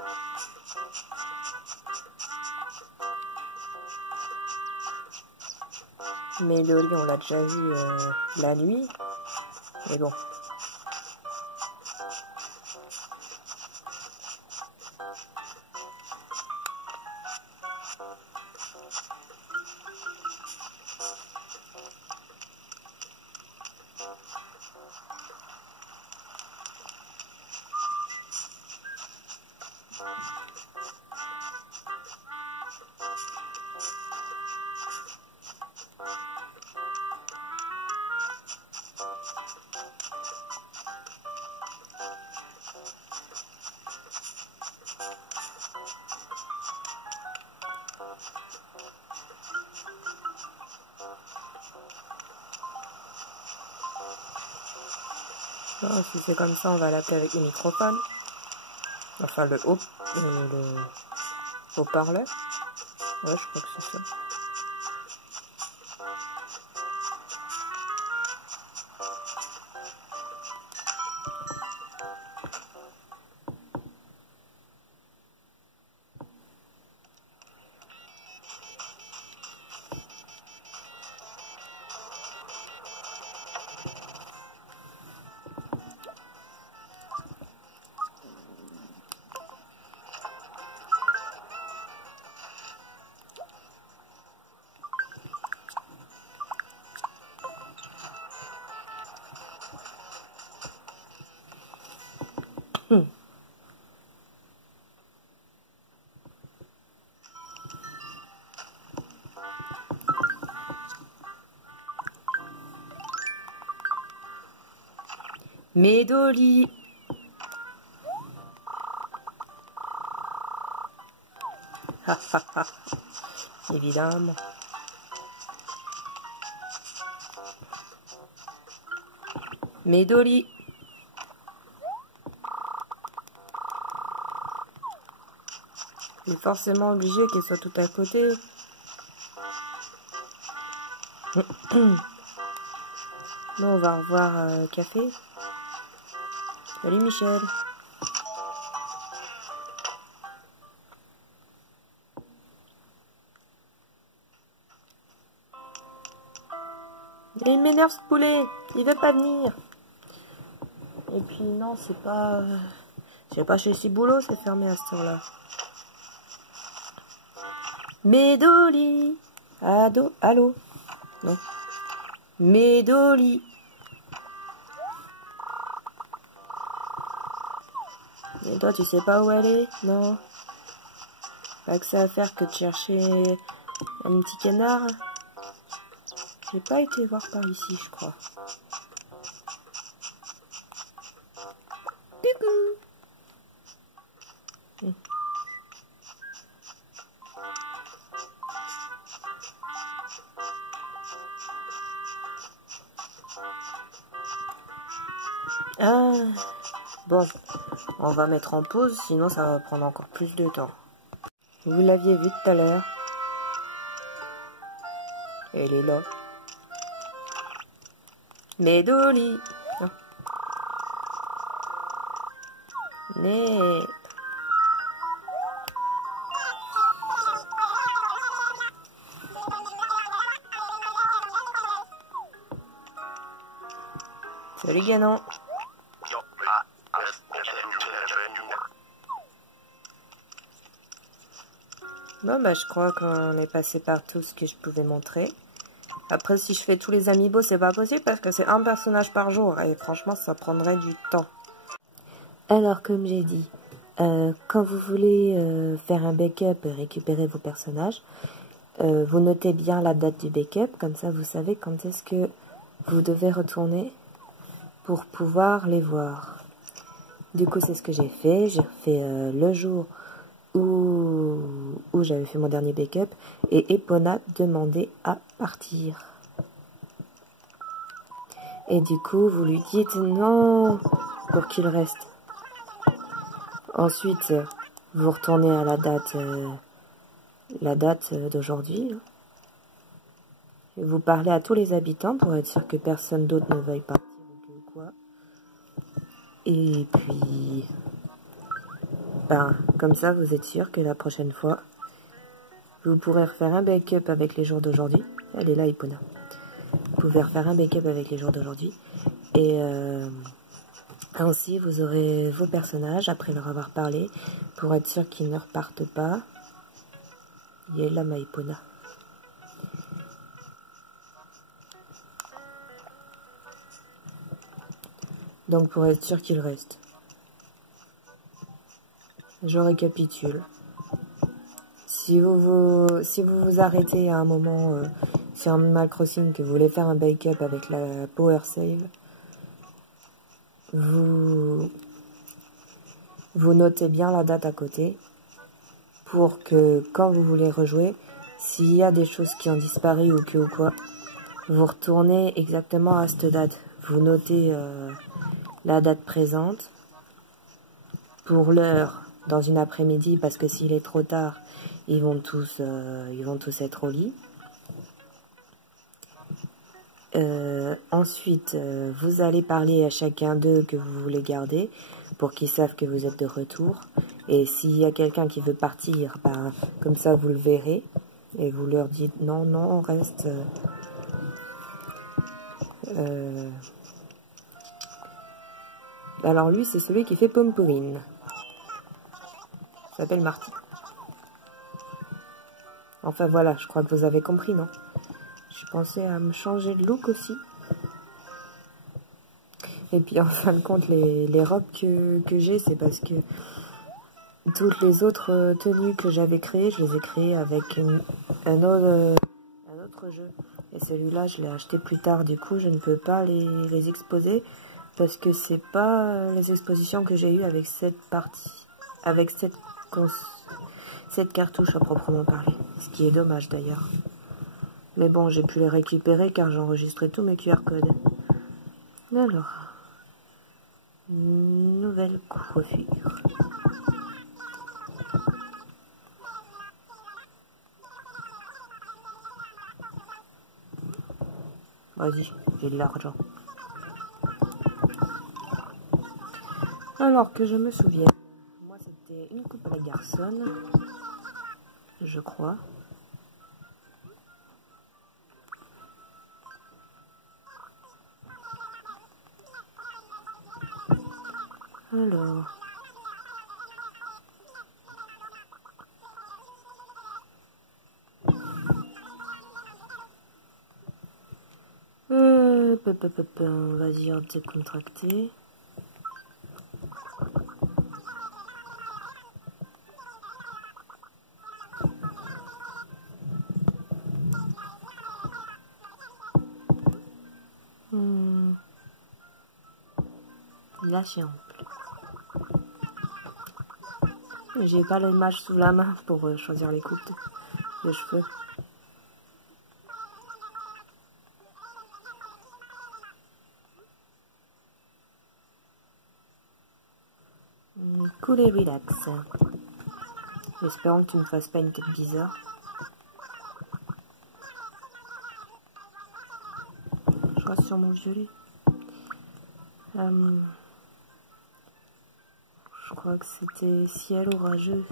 Mais le lit, on l'a déjà vu la nuit. Mais bon. Oh, si c'est comme ça, on va l'appeler avec le microphone. Enfin, le haut-parleur. Ouais, je crois que c'est ça. Medoli. Ha ha ha. Évidemment. Medoli. Il est forcément obligé qu'elle soit tout à côté. Nous, on va revoir café. Salut Michel. Et il m'énerve ce poulet. Il veut pas venir. Et puis non, c'est pas... C'est pas chez Ciboulot, c'est fermé à cette heure-là. Medoli. Allô. Non. Medoli. Et toi, tu sais pas où elle est? Non. Pas que ça à faire que de chercher un petit canard. J'ai pas été voir par ici, je crois. Coucou. Ah. Bon, on va mettre en pause, sinon ça va prendre encore plus de temps. Vous l'aviez vu tout à l'heure. Elle est là. Medoli. Non. Mais... Salut Ganon. Bon bah je crois qu'on est passé par tout ce que je pouvais montrer. Après si je fais tous les amiibo c'est pas possible parce que c'est un personnage par jour et franchement ça prendrait du temps. Alors comme j'ai dit, quand vous voulez faire un backup et récupérer vos personnages, vous notez bien la date du backup, comme ça vous savez quand est-ce que vous devez retourner pour pouvoir les voir. Du coup, c'est ce que j'ai fait. J'ai refait le jour où j'avais fait mon dernier backup et Epona demandait à partir. Et du coup, vous lui dites non pour qu'il reste. Ensuite, vous retournez à la date d'aujourd'hui. Et vous parlez à tous les habitants pour être sûr que personne d'autre ne veuille partir ou quoi. Et puis, ben, comme ça, vous êtes sûr que la prochaine fois, vous pourrez refaire un backup avec les jours d'aujourd'hui. Elle est là, Epona. Vous pouvez refaire un backup avec les jours d'aujourd'hui. Et ainsi, vous aurez vos personnages, après leur avoir parlé, pour être sûr qu'ils ne repartent pas. Il est là, ma Epona. Donc, pour être sûr qu'ils restent. Je récapitule. Si vous vous arrêtez à un moment sur Animal Crossing que vous voulez faire un backup avec la Power Save, vous notez bien la date à côté pour que quand vous voulez rejouer, s'il y a des choses qui ont disparu ou que ou quoi, vous retournez exactement à cette date. Vous notez la date présente pour l'heure dans une après-midi parce que s'il est trop tard, ils vont tous être au lit. Ensuite, vous allez parler à chacun d'eux que vous voulez garder pour qu'ils savent que vous êtes de retour. Et s'il y a quelqu'un qui veut partir, ben, comme ça vous le verrez et vous leur dites non, non, on reste. Alors lui, c'est celui qui fait Pompourine. Il s'appelle Marty. Enfin voilà, je crois que vous avez compris, non? Je pensais à me changer de look aussi. Et puis en fin de compte, les robes que j'ai, c'est parce que toutes les autres tenues que j'avais créées, je les ai créées avec un autre jeu. Et celui-là, je l'ai acheté plus tard. Du coup, je ne peux pas les exposer parce que c'est pas les expositions que j'ai eues avec cette partie, avec cette cartouche à proprement parler. Ce qui est dommage d'ailleurs. Mais bon, j'ai pu les récupérer car j'ai enregistré tous mes QR codes. Alors, nouvelle coiffure. Vas-y, j'ai de l'argent. Alors que je me souviens, moi c'était une coupe à la garçonne, je crois. Alors... on va dire décontracté. Lâché ample. J'ai pas l'image sous la main pour choisir les coupes de cheveux. Cool et relax. Espérons que tu ne fasses pas une tête bizarre. Je reste sur mon violet. Je crois que c'était ciel orageux.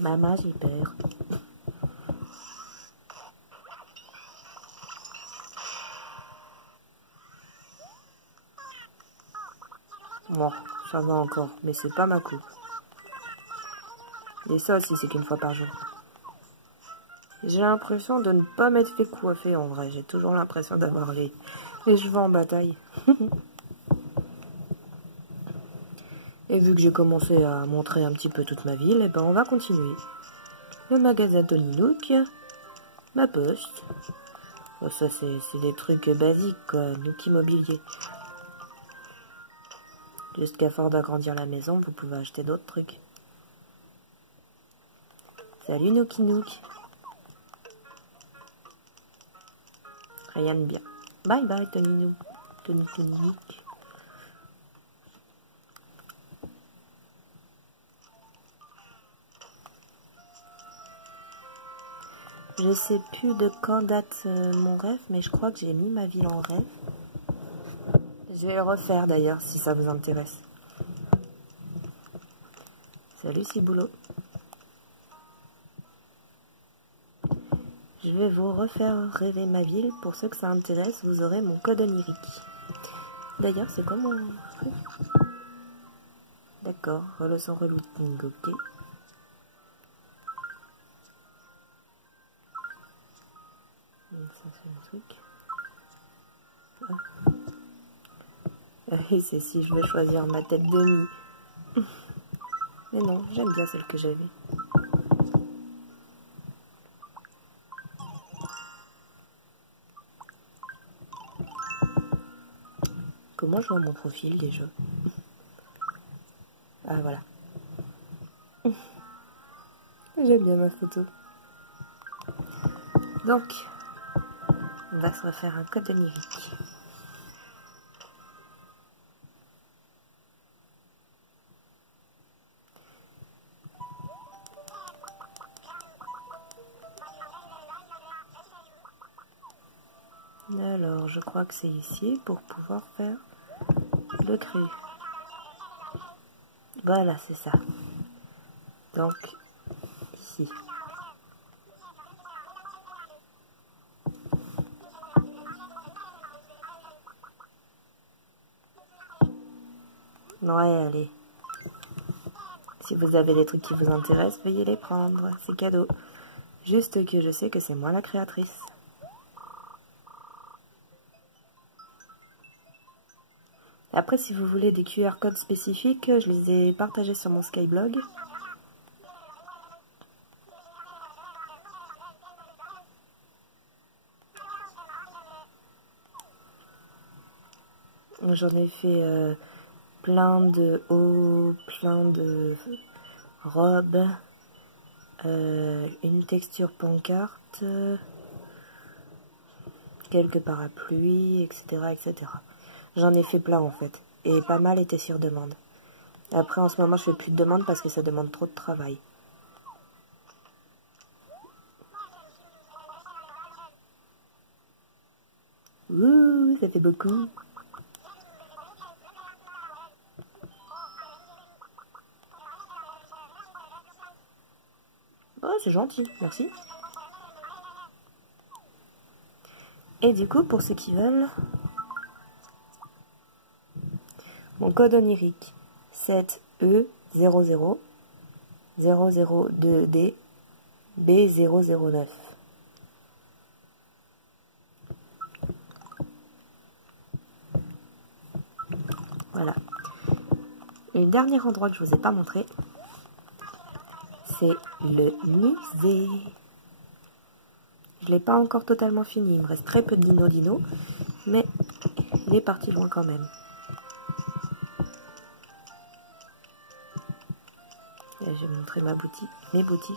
Maman, j'ai peur. Bon, ça va encore, mais c'est pas ma coupe. Et ça aussi, c'est qu'une fois par jour. J'ai l'impression de ne pas m'être fait coiffer en vrai. J'ai toujours l'impression d'avoir les cheveux en bataille. Et vu que j'ai commencé à montrer un petit peu toute ma ville, et ben on va continuer. Le magasin Tony Nook, ma poste. Bon, ça c'est des trucs basiques quoi, Nook Immobilier. Jusqu'à fort d'agrandir la maison, vous pouvez acheter d'autres trucs. Salut Nookie Nook. Rien de bien. Bye bye Tony Nook. Tony Nook. Je sais plus de quand date mon rêve, mais je crois que j'ai mis ma ville en rêve. Je vais le refaire d'ailleurs si ça vous intéresse. Salut Ciboulot. Je vais vous refaire rêver ma ville. Pour ceux que ça intéresse, vous aurez mon code onirique. D'ailleurs, c'est quoi mon... D'accord, relation relouting, ok. Donc ça c'est mon truc. Ah oui, c'est si je veux choisir ma tête de nid. Mais non, j'aime bien celle que j'avais. Comment je vois mon profil déjà? Ah voilà. J'aime bien ma photo. Donc, on va se refaire un code onirique. Alors, je crois que c'est ici pour pouvoir faire le créer. Voilà, c'est ça. Donc, ici. Ouais, allez. Si vous avez des trucs qui vous intéressent, veuillez les prendre. C'est cadeau. Juste que je sais que c'est moi la créatrice. Après, si vous voulez des QR codes spécifiques, je les ai partagés sur mon Skyblog. J'en ai fait plein de hauts, plein de robes, une texture pancarte, quelques parapluies, etc., etc. J'en ai fait plein en fait, et pas mal étaient sur demande. Après en ce moment je fais plus de demandes parce que ça demande trop de travail. Ouh, ça fait beaucoup. Oh, c'est gentil, merci. Et du coup, pour ceux qui veulent, mon code onirique 7E00 002D B009. Voilà. Et le dernier endroit que je vous ai pas montré, c'est le musée. Je l'ai pas encore totalement fini, il me reste très peu de dino, mais il est parti loin quand même. Et j'ai montré ma boutique, mes boutiques.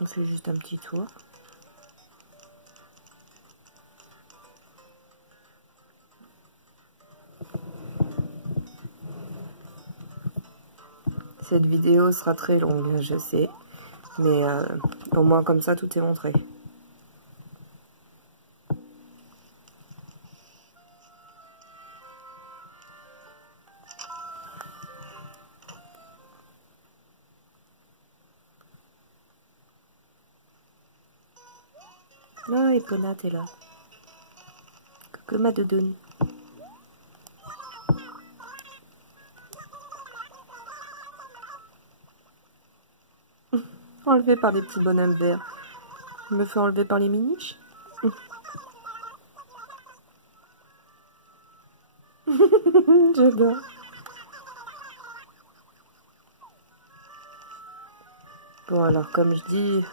On fait juste un petit tour. Cette vidéo sera très longue, je sais, mais au moins comme ça tout est montré. Ah, Epona, t'es là. Coucou ma doudoune. Enlevé par des petits bonhommes verts. Je me fais enlever par les miniches. J'adore. Bon alors comme je dis,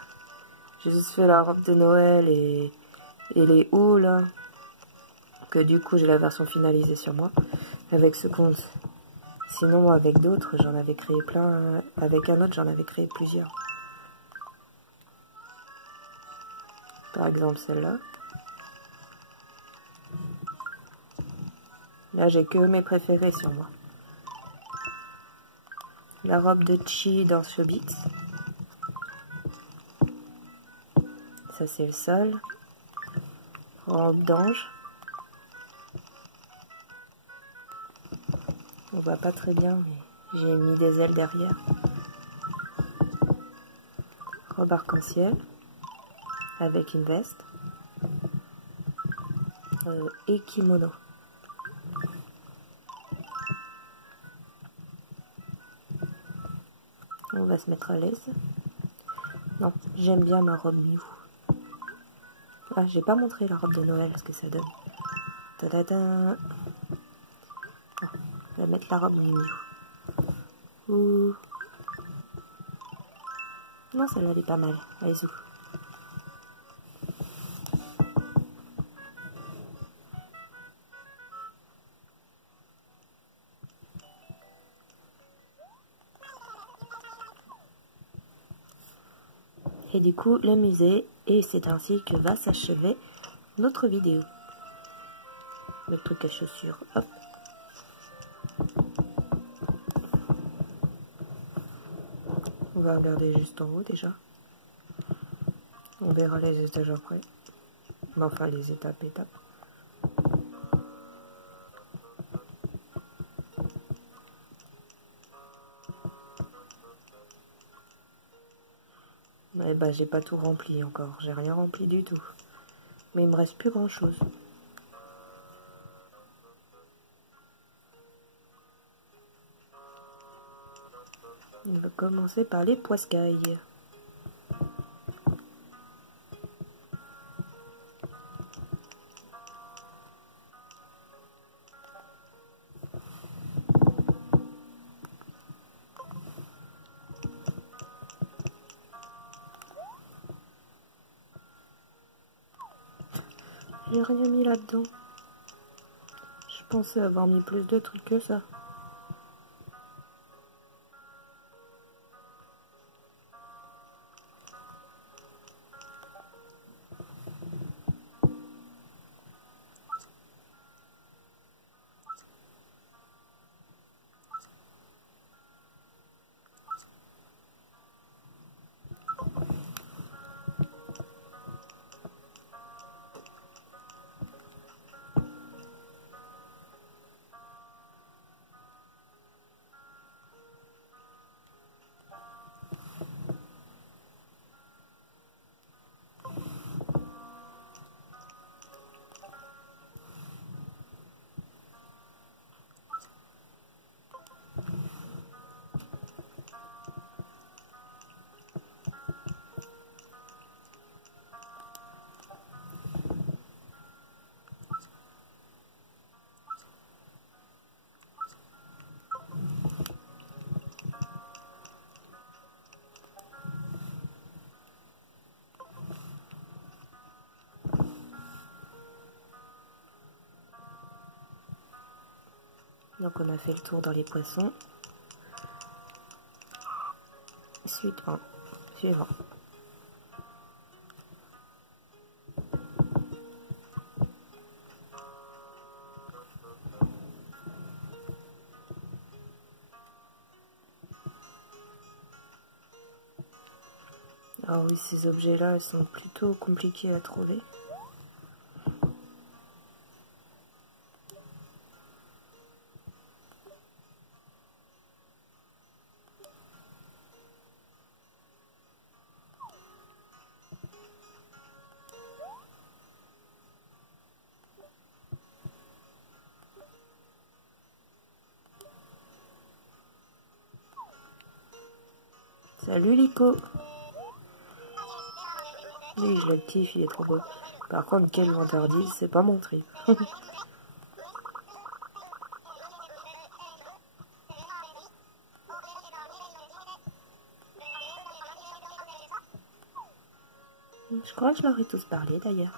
j'ai juste fait la robe de Noël et les hauts là. Que du coup j'ai la version finalisée sur moi avec ce compte. Sinon avec d'autres j'en avais créé plein. Avec un autre j'en avais créé plusieurs. Par exemple celle-là. Là j'ai que mes préférés sur moi. La robe de Chi dans Showbiz. Ça c'est le sol. Robe d'ange. On voit pas très bien mais j'ai mis des ailes derrière. Robe arc-en-ciel. Avec une veste. Et kimono. On va se mettre à l'aise. Non, j'aime bien ma robe Miu. Ah, j'ai pas montré la robe de Noël, ce que ça donne. Tadada. Ah, on va mettre la robe Miu. Ouh. Non, celle-là, elle est pas mal. Allez, zou. Et du coup, le musée, et c'est ainsi que va s'achever notre vidéo. Le truc à chaussures, hop. On va regarder juste en haut déjà. On verra les étages après. Enfin, les étapes. Eh ben, j'ai pas tout rempli encore. J'ai rien rempli du tout. Mais il me reste plus grand chose. On va commencer par les poiscailles. J'ai rien mis là-dedans. Je pensais avoir mis plus de trucs que ça. Donc on a fait le tour dans les poissons. Suivant. Alors oui, ces objets-là, ils sont plutôt compliqués à trouver. Salut Lico. Oui, je le kiffe, il est trop beau. Par contre, quelle vantardise, c'est pas mon trip. Je crois que je leur ai tous parlé d'ailleurs.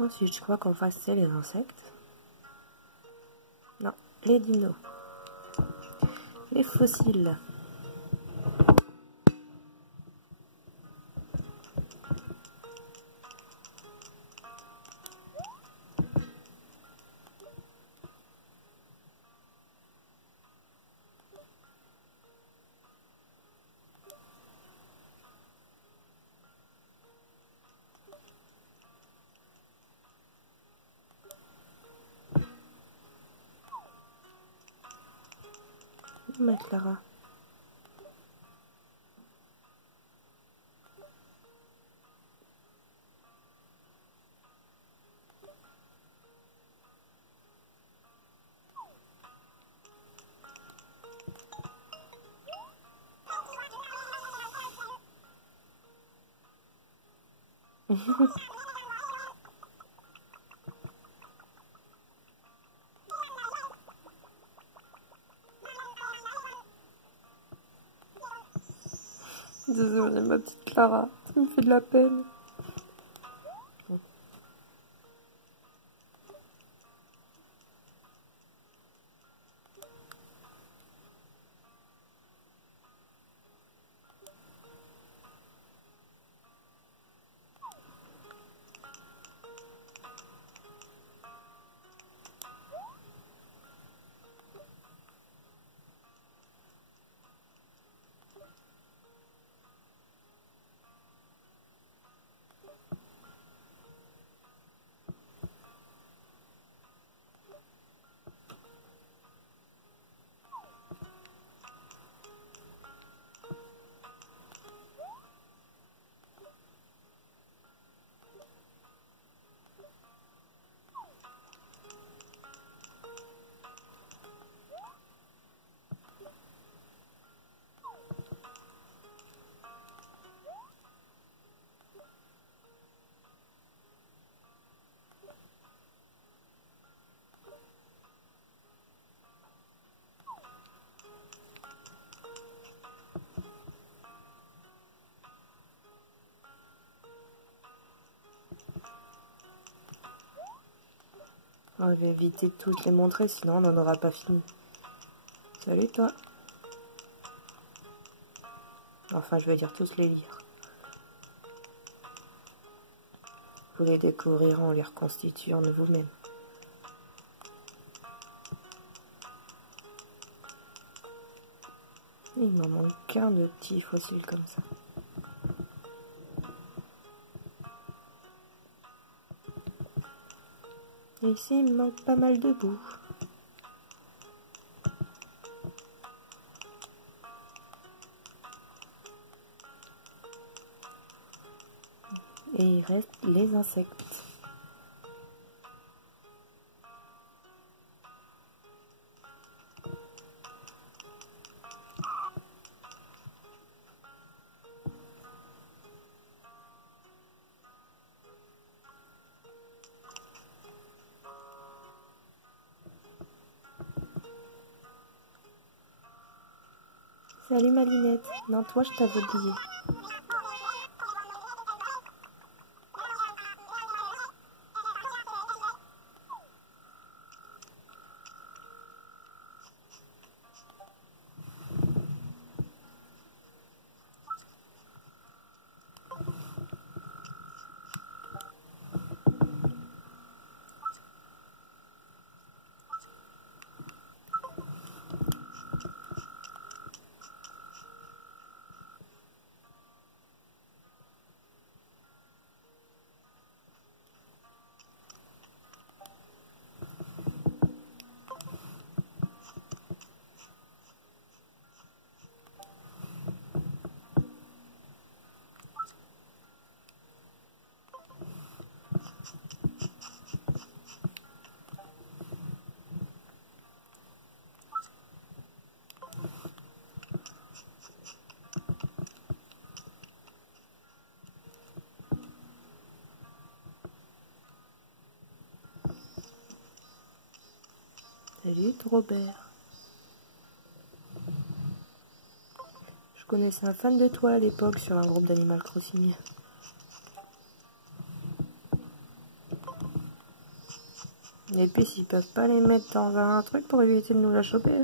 Ensuite, je crois qu'on fasse c'est les insectes. Non, les dinos. Les fossiles. Ma Clara. Désolée, ma petite Clara, ça me fait de la peine. On va éviter de toutes les montrer, sinon on n'en aura pas fini. Salut toi. Enfin, je vais dire tous les lire. Vous les découvrirez en les reconstituant de vous-même. Il m'en manque qu'un de petits fossiles comme ça. Et ici, il me manque pas mal de bouts. Et il reste les insectes. Salut ma lunette. Non, toi, je t'avais oublié. Salut Robert. Je connaissais un fan de toi à l'époque sur un groupe d'Animal Crossing. Et puis s'ils peuvent pas les mettre dans un truc pour éviter de nous la choper.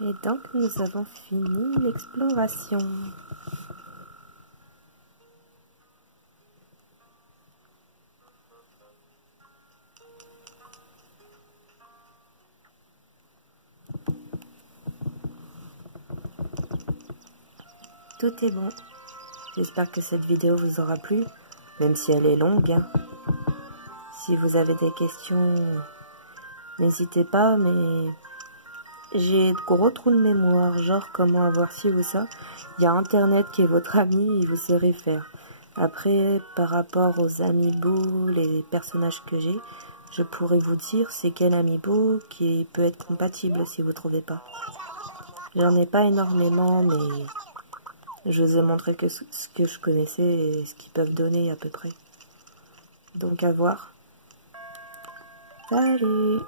Et donc nous avons fini l'exploration. Tout est bon. J'espère que cette vidéo vous aura plu, même si elle est longue. Hein. Si vous avez des questions, n'hésitez pas, mais j'ai de gros trous de mémoire, genre comment avoir ci ou ça. Il y a Internet qui est votre ami, il vous saurez faire. Après, par rapport aux amiibo, les personnages que j'ai, je pourrais vous dire c'est quel amiibo qui peut être compatible si vous trouvez pas. J'en ai pas énormément, mais je vous ai montré que ce que je connaissais et ce qu'ils peuvent donner à peu près. Donc à voir. Salut!